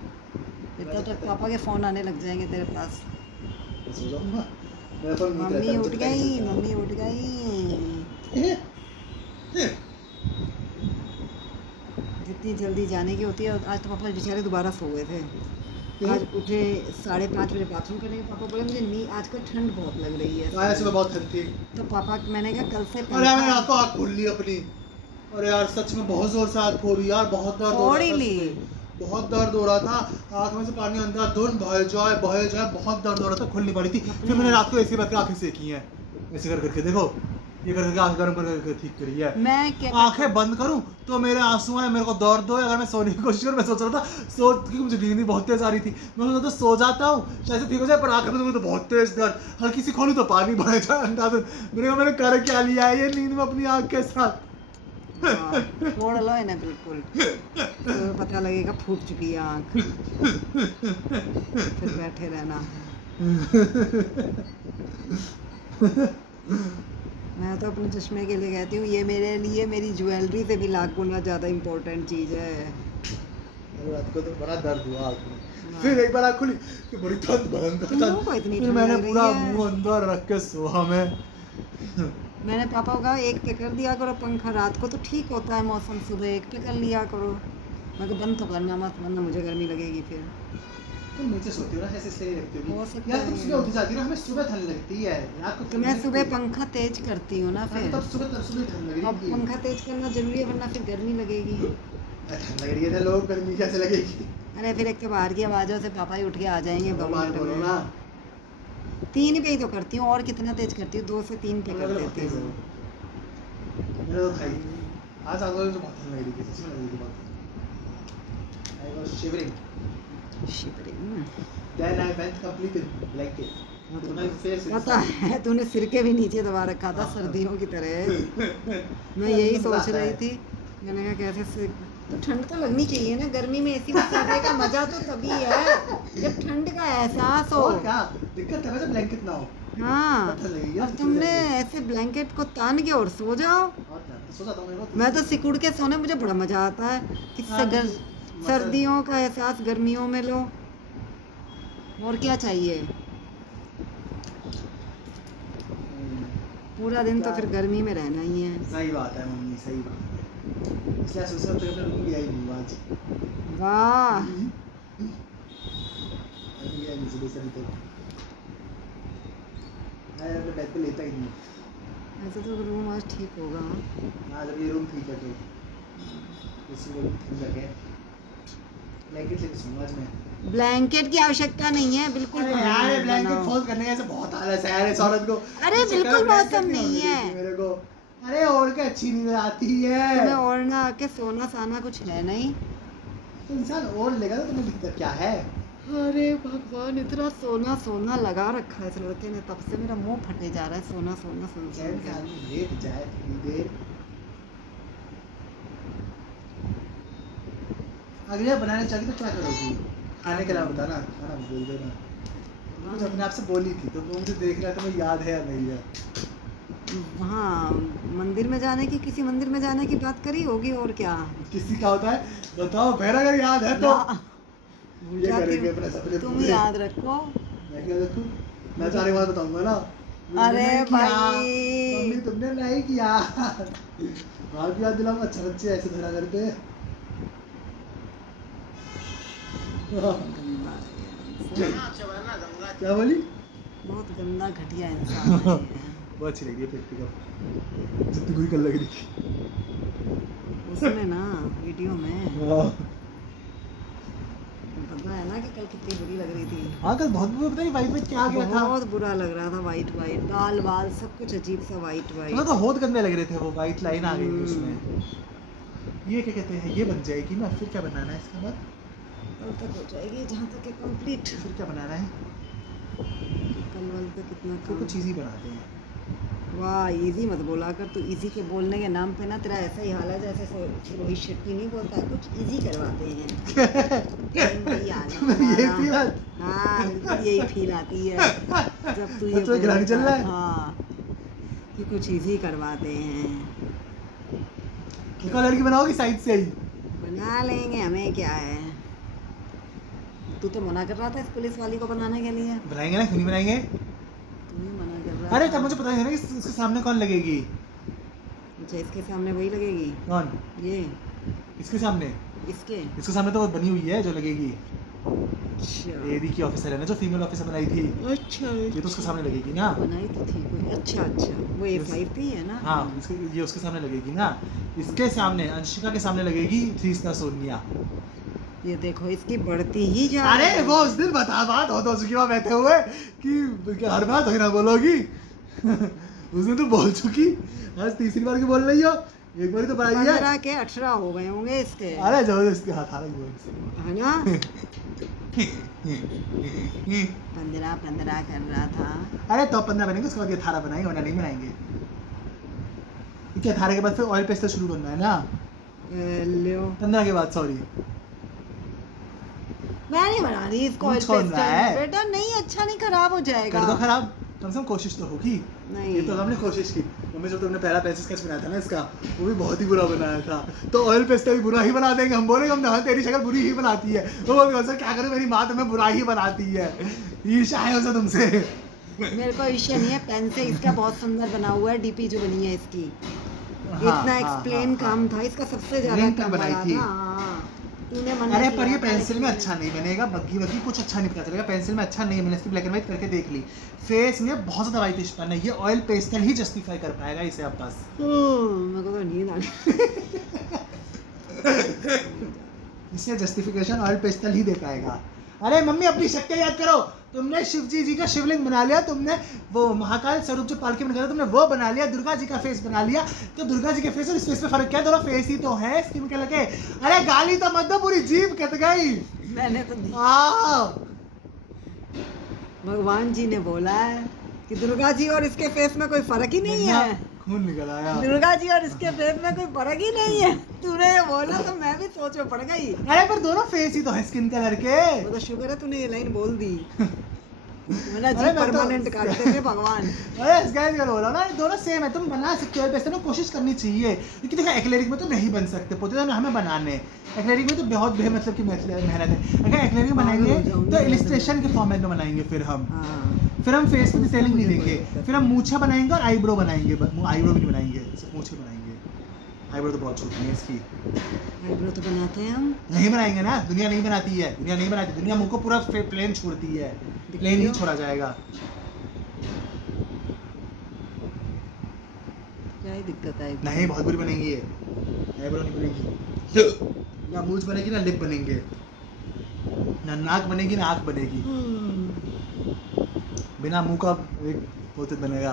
इतना तक पापा के फोन आने लग जाएंगे तेरे पास। मैं सो जाऊंगा, मेरा फोन नींद रहता मम्मी है, उठ जब तक नहीं गई, चलता। मम्मी उठ गई। जितनी जल्दी जाने की होती है। आज तो पापा बेचारे दोबारा सो गए थे। आज उठे 5:30 बजे बाथरूम करने के। पापा बोले मुझे नींद, आजकल ठंड बहुत लग रही है। आज सुबह बहुत ठंड थी। तो पापा, मैंने कहा कल से अरे यार मैंने रात को आँख खोल ली अपनी। अरे यार सच में बहुत जोर से आँख खोली यार, बहुत दर्द हो फोड़ रहा ही था ली। सुबह। बहुत दर्द हो रहा था, आँख में से पानी अंदर धुन बह जाए, बहुत दर्द हो रहा था, खुल नहीं पा रही थी। फिर मैंने रात को ऐसी बात आँखें सेकी हैं, ऐसे कर करके देखो, ये कर करके आँख गर्म कर करके ठीक करी है। मैं क्या आंखें बंद करूं तो मेरे आंसू आए, मेरे को दर्द हो। अगर मैं सोने की कोशिश करूं, मैं सोच रहा था क्योंकि मुझे नींद भी बहुत तेज आ रही थी, मैं सोच रहा था सो जाता हूं शायद से ठीक हो जाए, पर आंखें बंद करूं तो बहुत तेज दर्द, हल्की सी खोलूं तो पानी भर जाए अंदाज़न। मैंने कर क्या लिया है ये नींद में अपनी आंख के साथ। फोड़ लो इन्हें बिल्कुल, तो पता लगेगा फूट चुकी है आँख। फिर बैठे रहना। मैं तो अपने चश्मे के लिए कहती हूँ, ये मेरे लिए मेरी ज्वेलरी से भी लाख गुना ज़्यादा इम्पोर्टेंट चीज़ है। रात को तो बड़ा दर्द हुआ आँख में, फिर एक बार आँख खुली कि बड़ी ठंड भयंकर तुम लोगों को इतनी फिर ठंड मैंने लग रही पूरा है। मुंह अंदर रख के सोहा मैं। मैंने पापा को कहा एक पे कर दिया करो पंखा, रात को तो ठीक होता है मौसम, सुबह एक पे कर लिया करो। मैं कहा बंद तो करना मत, वरना मुझे गर्मी लगेगी फिर। तुम नीचे सोती हो ना, ऐसे सही लगती हो हो सकता यार। तुम है। सुबह उठ जाती हो ना, हमें सुबह ठंड लगती है रात को तो ठंड मैं लगती सुबह है। पंखा तेज करती हूँ ना फिर। तब सुबह ठंड लग अब रही है। पंखा तेज करना जरूरी है, वरना फिर गर्मी लगेगी। ठंड लग रही है तो लोग गर्मी कैसे लगेगी। अरे फिर एक तो बाहर की आवाज़ों से पापा ही उठ के आ जाएंगे 2 बात मिनट बोलो में। ना। 3 पे ही तो करती हूँ, और कितना तेज करती हूँ, 2 से 3 पे कर देती हूँ। मेरा तो खाई आज आगे तो बहुत ठंड लग रही थी, सच में लग रही थी बहुत। I was shivering. Shivering. Then I went completely blanket. तो my face is पता है तूने सिर के भी नीचे दबा रखा था सर्दियों की तरह। मैं यही सोच रही थी, मैंने कहा कैसे से तो ठंड तो लगनी चाहिए ना, गर्मी में एसी में सोने का मजा तो तभी है जब ठंड का एहसास हो। और क्या दिक्कत है, वैसे ब्लैंकेट ना हो। हाँ, ठंड लगेगी अब तुमने ऐसे ब्लैंकेट को तान के और सो जाओ। और क्या सो जाता हूँ मैं तो सिकुड़ के सोने, मुझे बड़ा मजा आता है। किससे सर्दियों का एहसास गर्मियों में लो, और क्या चाहिए। पूरा दिन तो फिर गर्मी में रहना ही है। सही बात है मम्मी, सही बात है। इसलिए सोचा तो अपने रूम लिया ही नहीं आज। वाह, लिया नहीं सुबह से अभी तक। मैं अपने बेड पे लेता ही नहीं। ऐसे तो रूम आज ठीक होगा। आज अभी रूम ठीक है तो इसी को ठंड लगे। ब्लैंकेट लेके सोऊंगा आज मैं। ब्लैंकेट की आवश्यकता नहीं है बिल्कुल। अरे यार ये ब्लैंकेट फोल्ड करने का ऐसे बहुत आलस है यार इस औरत को। अरे इससे बिल्कुल कल ब्लैंकेट मौसम नहीं नहीं होने है। देती मेरे को। अरे ओढ़ के अच्छी नींद आती है। तुम्हें ओढ़ना के सोना साना कुछ है नहीं। तो इंसान ओढ़ लेगा तो तुम्हें दिक्कत क्या है। अरे भगवान, इतना सोना सोना लगा रखा है इस लड़के ने, तब से मेरा मुंह फटे जा रहा है सोना सोना सुन सुन चैन के। से आदमी लेट जाए थोड़ी देर। अगले बार बनाने चाहिए तो क्या करोगी। खाने के अलावा बताना, खाना बोल देना। कुछ अपने आप से बोली थी तो वो मुझे देख रहा था, मुझे याद है या नहीं है। हाँ, मंदिर में जाने की, किसी मंदिर में जाने की बात करी होगी, और क्या। किसी का होता है बताओ, फिर अगर याद है तो ना, भूल ये जाती करेंगे हूँ। अपने सपने तुम पूरे। याद रखो। मैं क्या देखूं, मैं सारी बात बताऊंगा ना। अरे नहीं किया, भाई। मम्मी तुमने नहीं किया। वहाँ भी याद दिलाऊंगा, अच्छा बच्चे ऐसे धरा करते। गंदा है, क्या बोली। बहुत गंदा घटिया इंसान है ये। बहुत अच्छी लग रही है प्रैक्टिकल, जितनी बुरी कल लग रही थी उसमें ना वीडियो में पता है ना कि कल कितनी बुरी लग रही थी। हाँ कल बहुत बुरा, पता नहीं वाइट में क्या गया था। बहुत बुरा लग रहा था, वाइट वाइट बाल बाल सब कुछ अजीब सा वाइट मतलब वाइट। तो बहुत गंदे लग रहे थे, वो वाइट लाइन आ गई थी उसमें। ये क्या कहते हैं, ये बन जाएगी ना, फिर क्या बनाना है इसके बाद। कल तक हो जाएगी जहाँ तक है कंप्लीट। फिर क्या बनाना है, कल वाल तो कितना फिर काम। कुछ चीज़ ही बनाते हैं। वाह इजी मत बोला कर तू, इजी के बोलने के नाम पे ना तेरा ऐसा ही हाल है जैसे रोहित शेट्टी नहीं बोलता, कुछ इजी करवाते हैं। वही हाल है ये हमारा। फील आती हाँ बिल्कुल यही फील आती है जब तू ये तो गिरानी चल रहा है? हाँ कि कुछ इजी करवाते हैं। क्या लड़की बनाओगी साइड से ही? बना लेंगे, हमें क्या है। तू तो मना कर रहा था इस पुलिस वाली को बनाने के लिए, बनाएंगे ना, क्यों नहीं बनाएंगे? तू ही मना कर रहा अरे था। तब मुझे पता नहीं था ना कि इसके सामने कौन लगेगी। अच्छा इसके सामने वही लगेगी, कौन? ये इसके सामने? इसके। इसके सामने तो वो बनी हुई है जो लगेगी, अच्छा एडी की ऑफिसर है ना, जो फीमेल ऑफिसर बनाई थी, अच्छा ये तो उसके सामने लगेगी ना। बनाई तो थी कोई। अच्छा अच्छा वो A5 थी है ना। हाँ ये उसके सामने लगेगी ना। इसके सामने, अंशिका के सामने लगेगी 3 स्टार सोनिया। ये देखो इसकी बढ़ती ही जा अरे रही है। वो उस दिन बता बात हो चुकी वहाँ बैठे हुए कि हर बात हो ना बोलोगी। उस दिन तो बोल चुकी, आज तीसरी बार की बोल रही हो, एक बार तो बनाई है। 15 के 18 हो गए होंगे इसके, अरे जबरदस्ती हाथ आ रही है ना। 15 कर रहा था। अरे तो 15 बनेंगे, उसके बाद 18 बनाएंगे, वरना नहीं बनाएंगे। ठीक है 18 के बाद फिर ऑयल पेस्टल शुरू करना है ना। लो 15 के बाद, सॉरी मैं नहीं बना रही इसको तू oil छोड़ pastel। रहा है। बेटा नहीं अच्छा नहीं, खराब हो जाएगा। कर दो खराब, कम से कम कोशिश तो होगी। नहीं। ये तो हमने कोशिश की। मम्मी जब तुमने पहला पेंसिल स्केच बनाया था ना इसका, वो भी बहुत ही बुरा बनाया था। तो ऑयल पेस्टल भी बुरा ही बना देंगे हम, बोलेंगे हम हाँ तेरी शक्ल बुरी ही बनाती है। वो बोलेंगे सर क्या करूं, मेरी माँ तुम्हें बुरा ही बनाती है। ईर्ष्या है उसे तुमसे। मेरे को ईर्ष्या नहीं है, पेन से इसका बहुत सुंदर बना हुआ है, डीपी जो बनी है इसकी। इतना एक्सप्लेन काम था इसका, सबसे ज्यादा लिंक काम बनाई बना थी। था। हाँ, तूने मना अरे किया पर ये था, पेंसिल में लेकिन अच्छा नहीं बनेगा, बग्गी वग्गी कुछ अच्छा नहीं पता चलेगा। पेंसिल में अच्छा नहीं है, मैंने इसकी ब्लैक एंड व्हाइट करके देख ली। फेस में बहुत ज्यादा व्हाइटिशपन है, ये ऑयल पेस्टल ही जस्टिफाई कर पाएगा इसे अब बस। मेरे को तो नींद आ गई। इसे जस्टिफिकेशन ऑयल पेस्टल ही दे पाएगा। अरे मम्मी अपनी शक्तियाँ याद करो। तुमने शिव जी का शिवलिंग बना लिया, तुमने वो महाकाल स्वरूप जो पालकी में निकला तुमने वो बना लिया, दुर्गा जी का फेस बना लिया। तो दुर्गा जी के फेस और इस फेस में फर्क क्या है? दोनों फेस ही तो है, स्किन के लगे। अरे गाली तो मत दो, पूरी जीभ कट गई। मैंने तो भगवान जी ने बोला है कि दुर्गा जी और इसके फेस में कोई फर्क ही नहीं है। खून निकल आया। दुर्गा जी और इसके फेस में कोई फर्क ही नहीं है। तूने ये बोला तो मैं भी सोच में पड़ गई। अरे पर दोनों फेस ही तो है स्किन कलर के। वो तो शुक्र है तूने ये लाइन बोल दी, मेरा जी अरे मैं तो- परमानेंट काटते थे भगवान। अरे इस गाइस का बोला ना, दोनों सेम है, तुम बना सकते हो वैसे ना, कोशिश करनी चाहिए। क्योंकि देखो एक्लेरिक में तो नहीं बन सकते, पोते तो हमें बनाने। एक्लेरिक में तो बहुत बेमतलब की मेहनत है। अगर एक्लेरिक में बनाएंगे तो इलिस्ट्रेशन के फॉर्मेट में बनाएंगे, फिर हम फेस में डिटेलिंग नहीं देंगे, फिर हम मूछा बनाएंगे और आईब्रो बनाएंगे। आईब्रो भी नहीं बनाएंगे, सिर्फ मूछे बनाएंगे। आईब्रो तो बहुत छोटी है इसकी, आईब्रो तो बनाते हैं हम। नहीं बनाएंगे ना, दुनिया नहीं बनाती है, दुनिया नहीं बनाती, दुनिया मुंह को पूरा प्लेन छोड़ती है, प्लेन ही छोड़ा जाएगा। क्या ही दिक्कत है? नहीं बहुत बुरी बनेगी ये, आईब्रो नहीं बनेगी, ना मूंछ बनेगी ना लिप बनेंगे, ना नाक बनेगी ना आँख बनेगी, बिना मुंह का एक पोतत बनेगा।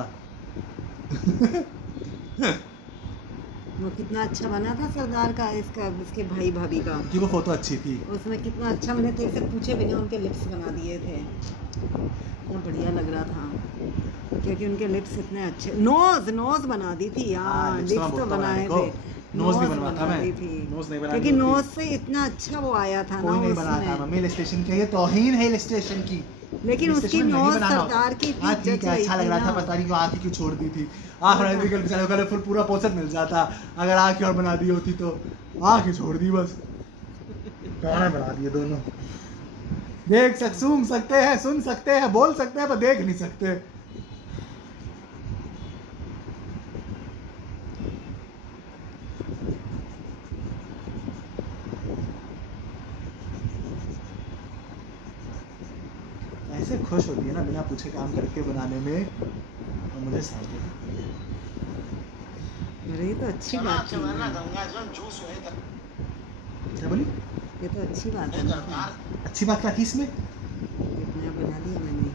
वो कितना अच्छा बना था सरदार का, इसका इसके भाई भाभी का। कि वो फोटो अच्छी थी। उसमें कितना अच्छा, मैंने तेरे से पूछे बिना उनके लिप्स बना दिए थे, कितना बढ़िया लग रहा था। क्योंकि उनके लिप्स इतने अच्छे, नोज बना दी थी यार, लिप्स तो बनाए थे, नोज भी बनवाता मैं, दी थी नोज नहीं बना, क्योंकि नोज से इतना अच्छा वो आया था ना कोई नहीं उसमें। बनाता मम्मी, हिल स्टेशन के ये तौहीन है हिल स्टेशन की। लेकिन हिल उसकी स्टेशन में नहीं नोज बनाना। सरदार की हाँ इतनी ठीक जच है, रही अच्छा थी लग रहा था, ना। पता नहीं क्यों आँख ही क्यों छोड़ दी थी। आँख बनाई थी बेचारे को, फिर पूरा पोस्टर मिल जाता, अगर आँख और बना दी होती तो। आँख ही छोड़ दी बस, गाना बना दिए दोनों। सूंघ सकते हैं, सुन सकते हैं, बोल सकते हैं, पर देख नहीं सकते। ऐसे खुश होती है ना बिना पूछे काम करके बनाने में, और मुझे साथ है। अरे ये तो अच्छी बात थी, चलाना गंगाजल जूस हुए क्या बोली? ये तो अच्छी बात है ना। करतार अच्छी बात क्या थी इसमें? इतना बना दिया मैंने।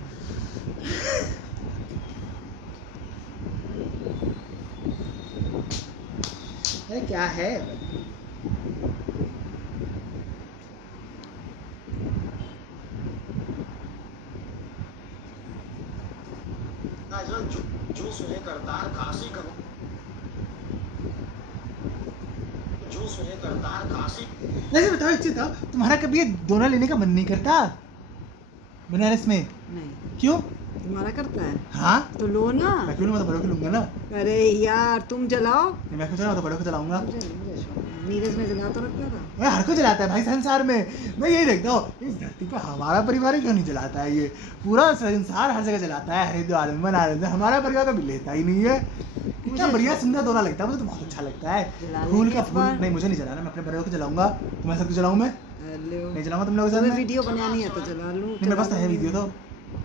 अरे क्या है? गंगाजल जूस जो सुने करतार काशी करो, जो सुने करतार काशी। वैसे बताओ एक चीज था, तुम्हारा कभी ये दोना लेने का मन नहीं करता बनारस में? नहीं, क्यों? तुम्हारा करता है हाँ, तो लो ना। मैं क्यों नहीं, मैं तो बड़ों के लूंगा ना। अरे यार तुम जलाओ। नहीं, मैं क्यों चला, मैं तो बड़ों को चलाऊंगा। मुझे शौक नहीं। नीरज में जला तो रखता था। मैं हर को जलाता है भाई संसार में। मैं यही देखता हूँ इस धरती पर हमारा परिवार ही क्यों नहीं जलाता है। ये पूरा संसार हर जगह जलाता है, हरिद्वार में, बनारस में, हमारा परिवार कभी लेता ही नहीं है। कितना मुझे- बढ़िया सुंदर दोना लगता है, मुझे तो बहुत अच्छा लगता है। जला फूल लेंगे का इस फूल बार। नहीं, मुझे नहीं जलाना, मैं अपने बड़ों को जलाऊंगा। तुम्हारे साथ क्यों जलाऊं मैं? लो। नहीं जलाऊंगा तुम लोगों के साथ तुम्हें मैं। वीडियो बनानी है तो जला लूं। नहीं, मेरे पास तो है वीडियो तो।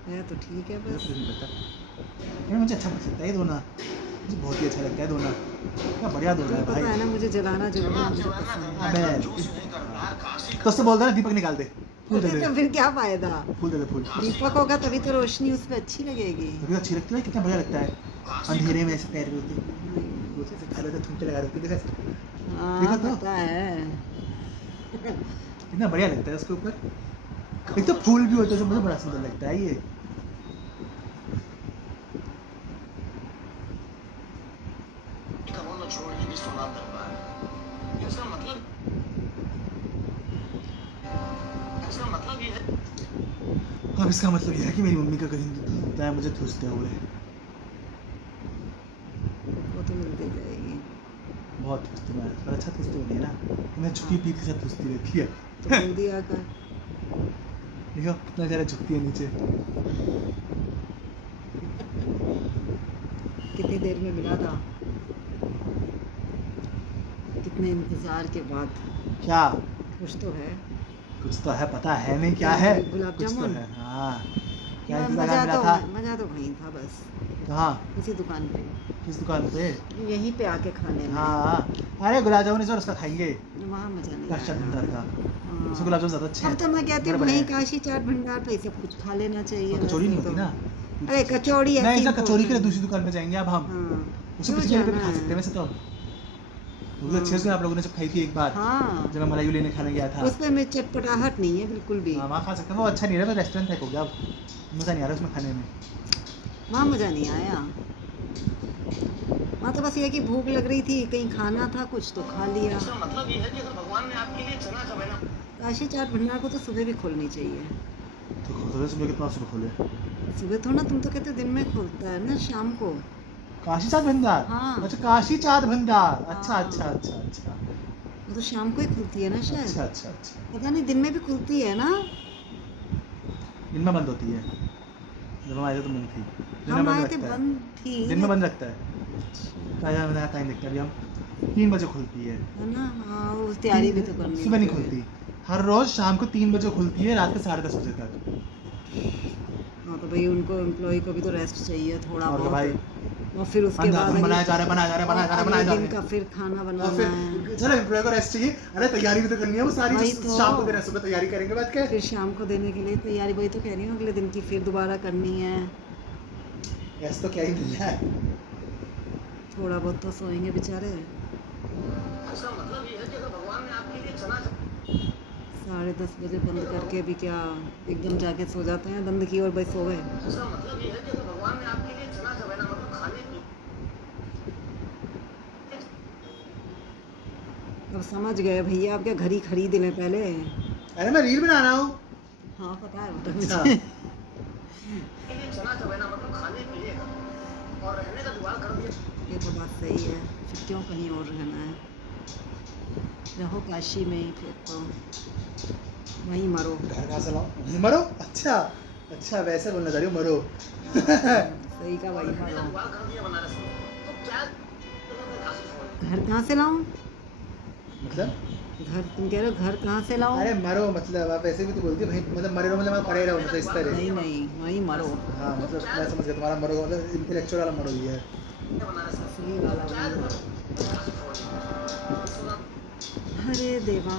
है तो ठीक है बस। नहीं, मुझे अच्छा लगता है ये दोना, मुझे बहुत ही अच्छा लगता है दोना। क्या बढ़िया दोना है तुम्हें पता है भाई। ना मुझे जलाना जरूर है, मुझे पसंद है। अबे जो सुने करतार काशी तो उससे बोलता ना दीपक निकाल दे, फूल दे अरे दे, तो फिर क्या फायदा। फूल दे दे, फूल। दीपक होगा तभी तो रोशनी उस पर अच्छी लगेगी। तभी तो अच्छी लगती है, कितना बढ़िया लगता है अंधेरे में ऐसे तैर रही होती नहीं, वो जैसे खड़े होते ठुमके लगा रही होती, देखा हाँ देखा तो? पता है। कितना बढ़िया लगता है उसके ऊपर। एक तो फूल भी होते हैं, मुझे बड़ा सुंदर लगता है ये। करो न छोड़ ये भी सुना दरबार। इसका मतलब ये है। अब इसका मतलब ये है कि मेरी मम्मी का कहीं दिखता है मुझे ठूसते हुए। वो तो मिलती जाएगी। बहुत ठूसते मैं, पर अच्छा ठूसते होती है ना, मैं झुकी पीठ के साथ ठूसती रहती है। तो बोल दिया कर। देखो कितना ज़्यादा झुकती है नीचे। कितनी देर में मिला था, कितने इंतजार के बाद। क्या? कुछ तो है। कुछ तो है, पता है नहीं क्या है। गुलाब कुछ तो जामुन? है, हाँ। क्या इंतजार मजा मिला तो था? मजा तो वहीं था बस, कहाँ? उसी दुकान पे, किस दुकान पे? यहीं पे आके खाने में। हाँ, अरे गुलाब जामुन इस बार उसका खाएंगे, वहाँ मजा नहीं काशी चाट आया। भंडार का। हाँ। उसमें गुलाब जामुन ज़्यादा अच्छे अब हैं। तो मैं कहती हूँ बड़े वहीं बड़े हैं। काशी चाट भंडार पे सब कुछ खा लेना चाहिए। और कचौड़ी नहीं वैसे होती तो। ना। अरे कचौड़ी नहीं, ऐसी इसका कचौड़ी के लिए important- दूसरी दुकान पे जाएंगे अब हम। हाँ उसे क्यों पिछले पे भी जाना खा है? सकते हैं वैसे तो। वो भी अच्छे से आप लोगों ने जब खाई थी एक बार, हाँ जब मैं मलाई लेने खाने गया था। उस पे में चटपटाहट नहीं है बिल्कुल भी। हाँ, वहाँ खा सकते हैं, वो अच्छा नहीं रहा, रेस्टोरेंट टाइप हो गया अब, मज़ा नहीं आ रहा उसमें खाने में। वहाँ मज़ा नहीं आया। वहाँ तो बस ये कि भूख लग रही थी, कहीं खाना था कुछ तो खा लिया। इसका मतलब ये है कि अगर भगवान ने आपके लिए चना चबेना काशी चाट भंडार को तो सुबह भी खोलनी चाहिए। तो सुबह सुबह कितना सुबह खोले? सुबह थोड़ा, तुम तो कहते हो दिन में खोलता है ना, शाम को। काशी चाट भंडार? हाँ। अच्छा, काशी चाट भंडार, अच्छा हाँ। अच्छा अच्छा अच्छा वो तो शाम को ही खुलती है ना अच्छा शायद। अच्छा अच्छा। पता नहीं दिन में भी खुलती है ना। दिन में बंद होती है, जब हम आए थे तो बंद थी। दिन में हम बंद आए थे रखता है, बंद थी। दिन में बंद रखता है। टाइम देखते हैं अभी हम, 3 बजे खुलती है। है ना। हाँ वो तैयारी भी तो करनी सुबह नहीं होती है। खुलती, हर रोज शाम को 3 बजे खुलती है, रात के 10:30 बजे तक। हाँ तो भाई उनको एम्प्लॉय को भी तो रेस्ट चाहिए थोड़ा और क्या बहुत। भाई? और फिर उसके बाद बनाया जा रहा है, बनाया जा रहा है, बनाया जा रहा है, बनाया जा अगले रहा दिन है। का फिर खाना और बनाना फिर है। चलो एम्प्लॉय को रेस्ट चाहिए, अरे तैयारी भी तो करनी है वो सारी, वही जो तो। शाम को देना है, सुबह तैयारी करेंगे बैठ के। फिर शाम को देने के लिए तैयारी, वही तो कह रही हूँ, अगले दिन की फिर दोबारा करनी है। ऐसा तो क्या ही मिल रहा है। थोड़ा बहुत तो सोएंगे बेचारे। इसका मतलब ये है कि अगर भगवान ने आपके लिए चना 10:30 बजे बंद करके भी क्या एकदम जाके सो जाते हैं, बंद की और भाई सो गए। इसका मतलब ये है कि अगर भगवान ने आपके लिए चना चबेना मतलब खाने की अब समझ गए भैया, आप क्या घर ही खरीद लें पहले। अरे मैं रील बना रहा हूँ। हाँ पता है वो तो अच्छा। मुझे। के लिए चना चबेना मतलब खाने पीने का और रहने का जुगाड़ कर दिया। ये तो बात सही है, फिर क्यों कहीं और रहना है। रहो काशी में ही, फिर तो वहीं मरो। घर कहाँ से लाऊं? मरो? अच्छा अच्छा, वैसे बोलना चाह रही हूँ, मरो। सही का वही रहने का मरो। जुगाड़ कर दिया बनारस में तो क्या काशी छोड़ घर कहाँ से लाऊं? मतलब? घर तुम कह रहे हो घर कहाँ से लाऊं? अरे मरो मतलब आप ऐसे भी तो बोलती हो भाई, मतलब मरे रहो मतलब आप पड़े रहो, मतलब इस तरह। नहीं नहीं वहीं मरो। हाँ मतलब मैं समझ गया, तुम्हारा मरो मतलब इंटेलेक्चुअल वाला मरो ही है। बनारस में असली वाला क्या वहीं। काशी छोड़ सुना अरे देवा।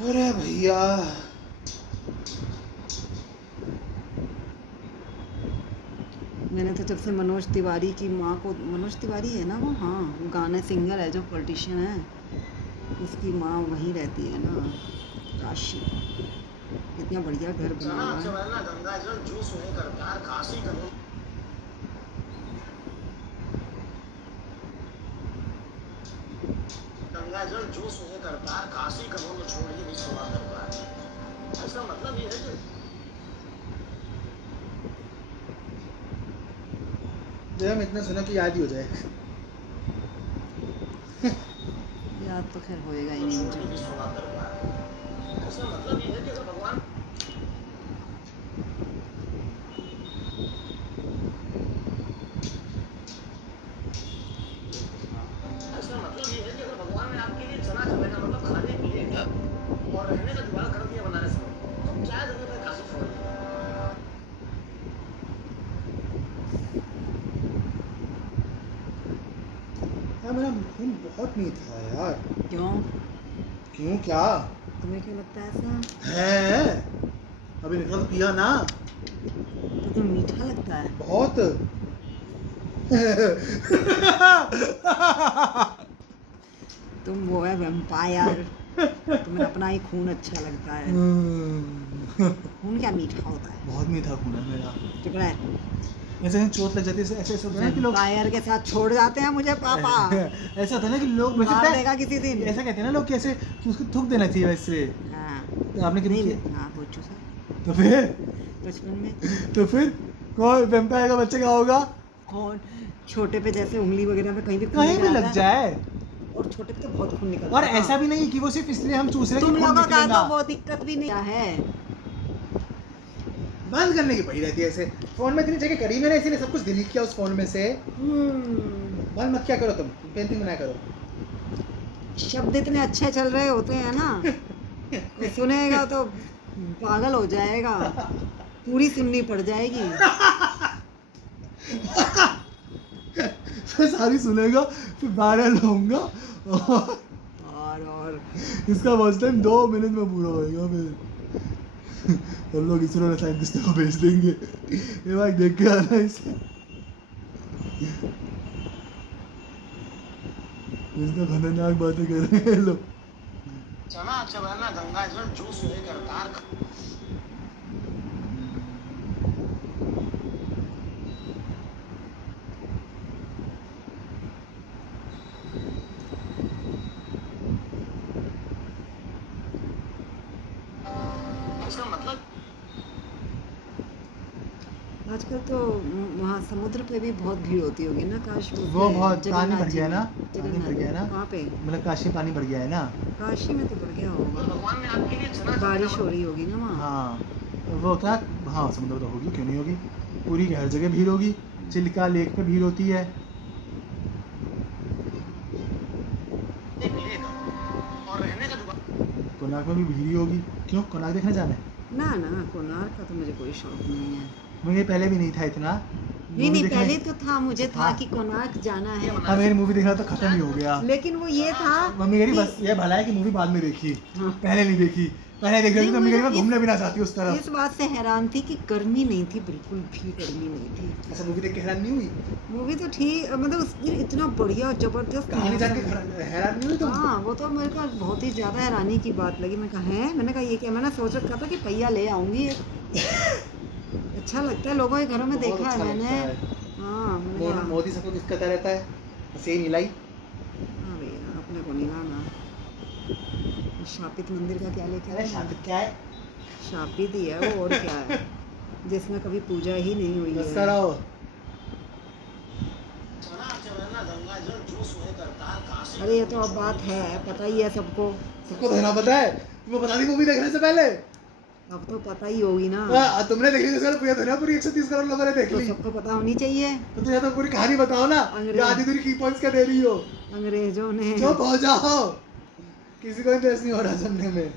अरे भैया, मैंने तो जब से मनोज तिवारी की माँ को, मनोज तिवारी है ना वो, हाँ वो गाने सिंगर है जो पॉलिटिशियन है, उसकी माँ वहीं रहती है ना, काशी। इतना बढ़िया घर बना चना हुआ है। चवैना गंगा जल जूस वहीं करता है काशी करूँ गंगा जल जूस वहीं करता है काशी करूँ तो छोड़ ही नहीं सुना करता है इसका मतलब ये है कि जब हम इतना सुना कि याद ही हो जाए। याद तो खैर होएगा ही छोड़ नहीं ही मुझे। नहीं सुना करता है इसका मतलब ये है कि अगर भगवान इसका मतलब ये है कि अगर भगवान ने आपके लिए चना चबेना मतलब खाने पीने का और रहने का जुगाड़ कर दिया बनारस में तो क्या जरूरत है काशी छोड़ने की? यार मेरा खून बहुत मीठा है यार। क्यों? क्यों क्या तुम्हें क्यों लगता है ऐसा? है? अभी निकल तो पिया ना तो मीठा लगता है। बहुत। तुम वो है वैम्पायर, तुम्हें अपना ही खून अच्छा लगता है। खून क्या मीठा होता है? बहुत मीठा खून है मेरा। चुप रह। ऐसे ही चोट लग जाती है, ऐसे ऐसे होता है ना कि लोग वैम्पायर के साथ छोड़ जाते हैं मुझे पापा। ऐसा होता है ना कि लोग मुझे मार पता है, देगा किसी दिन। ऐसा कहते हैं ना लोग कि ऐसे कि उसको थूक देना चाहिए वैसे। हाँ। तो आपने कभी नहीं, किया? हाँ हो चुका तो फिर बचपन में। तो फिर कौन वैम्पायर का बच्चा क्या होगा? कौन छोटे पे जैसे उंगली वगैरह में कहीं भी खून कहीं भी निकल लग आता है। जाए। और छोटे पे तो बहुत खून निकलता और है। ऐसा भी नहीं कि वो सिर्फ इसलिए हम चूस रहे हैं तुम कि खून लोगों का निकलेगा। तो वो दिक्कत भी नहीं है। बंद करने की पड़ी रहती है ऐसे। फोन में इतनी जगह करी मैंने, इसीलिए सब कुछ डिलीट किया उस फोन में से। बंद मत क्या करो, तुम पेंटिंग बनाया करो। शब्द इतने अच्छे चल रहे होते हैं ना, कोई सुनेगा तो पागल हो जाएगा, पूरी सुननी पड़ जाएगी। फिर सारी सुनेगा, फिर वायरल होऊंगा और इसका वॉच टाइम 2 मिनट में पूरा होएगा। फिर हम लोग इसरो ने साइंटिस्ट को भेज देंगे, ये भाई देख के आना इसे, इसका खतरनाक बातें कर रहे हैं लोग। चना चबेना गंगा जल जूस वहीं करता है इसका मतलब आजकल तो वहाँ समुद्र पे भी बहुत भीड़ होती होगी ना। काश वो बहुत पानी भर जगन्नाथ जी गया में। ना, पानी भर गया ना, कहाँ पे? मतलब काशी पानी भर गया है ना। काशी में तो बढ़ गया होगा, भगवान ने आपके लिए चना बारिश हो रही होगी ना वहाँ। हाँ वो क्या, हाँ समुद्र तो होगी, क्यों नहीं होगी, पूरी हर जगह भीड़ होगी। चिल्का लेक पे भीड़ होती है। मिलेगा और रहने का जुगाड़ कोणार्क में भी भीड़ ही होगी। क्यों, कोणार्क देखने जाना है? ना ना, कोणार्क का तो मुझे कोई शौक नहीं है। मुझे पहले भी नहीं था इतना। नहीं मूवी नहीं, देखने- पहले तो था, मुझे था हाँ। कि कोणार्क जाना है। हाँ मेरी मूवी देखना तो खत्म ही हो गया। लेकिन वो ये था मम्मी कह रही कि- बस ये भला है कि मूवी बाद में देखी, हाँ। पहले नहीं देखी। पहले देख रही थी तो मम्मी कह रही मैं घूमने भी ना चाहती उस इस तरफ। बात से हैरान थी कि गर्मी नहीं थी, बिल्कुल भी गर्मी नहीं थी। ऐसा मूवी देख के हैरान नहीं हुई? मूवी तो ठीक, मतलब उसकी इतना बढ़िया जबरदस्त कहानी जान के हैरान नहीं हुई तुम? हाँ, वो तो मेरे को बहुत ही ज़्यादा हैरानी की बात लगी। मैं कहा है, मैंने कहा ये क्या, मैंने सोच रखा था कि पहिया ले आऊँगी। अच्छा लगता है, लोगों के घरों में बहुत देखा है अच्छा मैंने। लगता है। हाँ मैंने कहा, मोदी सबको गिफ्ट करता रहता है, सेम इलाई। हाँ भैया अपने को नहीं लाना। शापित मंदिर का क्या लेके अरे आए? शांत क्या है, शापित ही है वो, और क्या है, जिसमें कभी पूजा ही नहीं हुई बस है। कराओ। चना चबेना गंगा जल जूस वहीं करता है काशी अरे ये तो अब बात है, पता ही है सबको। सबको तो ना पता है, तुम्हें बता दी मूवी देखने से पहले। अब तो पता ही होगी ना, तुमने देखी जैसे पूरी दुनिया, पूरी 130 करोड़ लोगों ने देख तो ली। सबको पता होनी चाहिए। तो तुझे तो पूरी कहानी बताओ ना, अंग्रेज- या आधी दूरी की पॉइंट्स क्या दे रही हो? अंग्रेजों ने, चुप हो जाओ, किसी को इंटरेस्ट नहीं हो रहा सुनने में।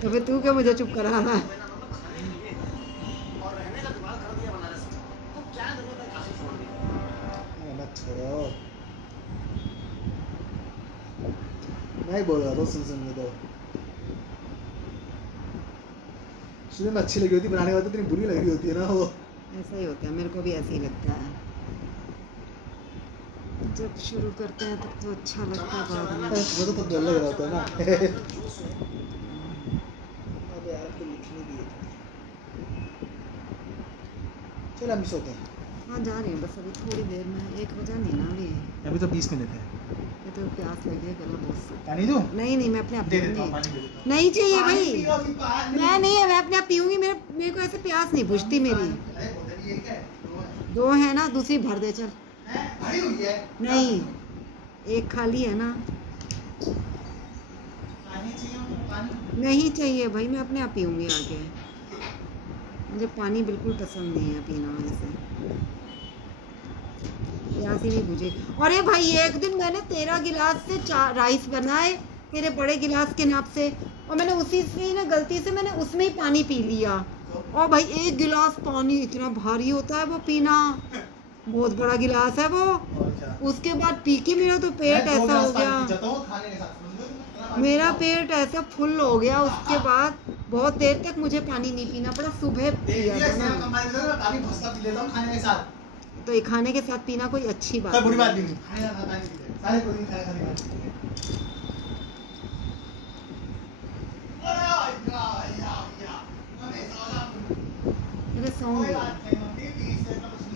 तो फिर तू क्या मुझे चुप करा रहा है? मतलब खाने पीने का और रहने का जुगाड़ कर दिया बनारस में तो क्या जरूरत है काशी छोड़ने की? मत छोड़ो, मैं बोल रहा था सुन में तो शुरू में अच्छी लगी होती, बनाने के बाद तो इतनी बुरी लग रही होती है ना वो। ऐसा ही होता है, मेरे को भी ऐसे ही लगता है। जब शुरू करते हैं तब तो अच्छा लगता है, बाद में वो तो डर लग रहा होता है ना। जूस वहीं अबे यार, अब तो लिखने दिए थे। चल अभी सोते हैं। हाँ जा रही हूँ बस अभी थोड़ी देर में, 1 बजा नहीं ना अभी। अभी तो 20 मिनट है। ये तो प्यास लगी है गला बहुत से। पानी दूँ? नहीं नहीं मैं अपने आप दे देता हूँ, पीऊंगी। पानी दे देता हूँ। नहीं चाहिए पानी भाई, पियो अभी, पानी। मैं नहीं है, मैं अपने आप पीऊंगी। मेरे को ऐसे प्यास नहीं बुझती मेरी। अरे बोतल ये क्या है? 2 है ना, दूसरी भर दे चल। हैं? भरी हुई है? नहीं, एक खाली है ना। पानी चाहिए मुझे, पानी। नहीं चाहिए भाई, मैं अपने आप पीऊंगी आके। मुझे पानी बिल्कुल पसंद नहीं है पीना ऐसे, प्यास ही नहीं बुझे। अरे भाई एक दिन मैंने 13 गिलास से 4 राइस बनाए, तेरे बड़े गिलास के नाप से, और मैंने उसी से ना गलती से मैंने उसमें ही पानी पी लिया। और भाई 1 गिलास पानी इतना भारी होता है वो पीना, बहुत बड़ा गिलास है वो। और क्या? उसके बाद पी के मेरा तो पेट मैं 2 ऐसा हो गिलास पानी गया, पी जाता हूँ खाने के साथ, समझ लो इतना पानी मेरा पीता हूँ। पेट ऐसा फुल हो गया। उसके बाद बहुत देर तक मुझे पानी नहीं पीना पड़ा, सुबह पिया देखिए, था इससे ना। कंबाइन करके मैं पानी भसता पी लेता हूँ खाने के साथ। तो ये खाने के साथ पीना कोई अच्छी बात कोई बुरी बात नहीं नहीं है। है। खाने का खाना नहीं पीते। सारे प्रोटीन खाने खाने खाने पीते हैं। अरे या, मैं सो जाऊँ। अरे कोई सॉन्ग बात नहीं, मम्मी, 20 मिनट में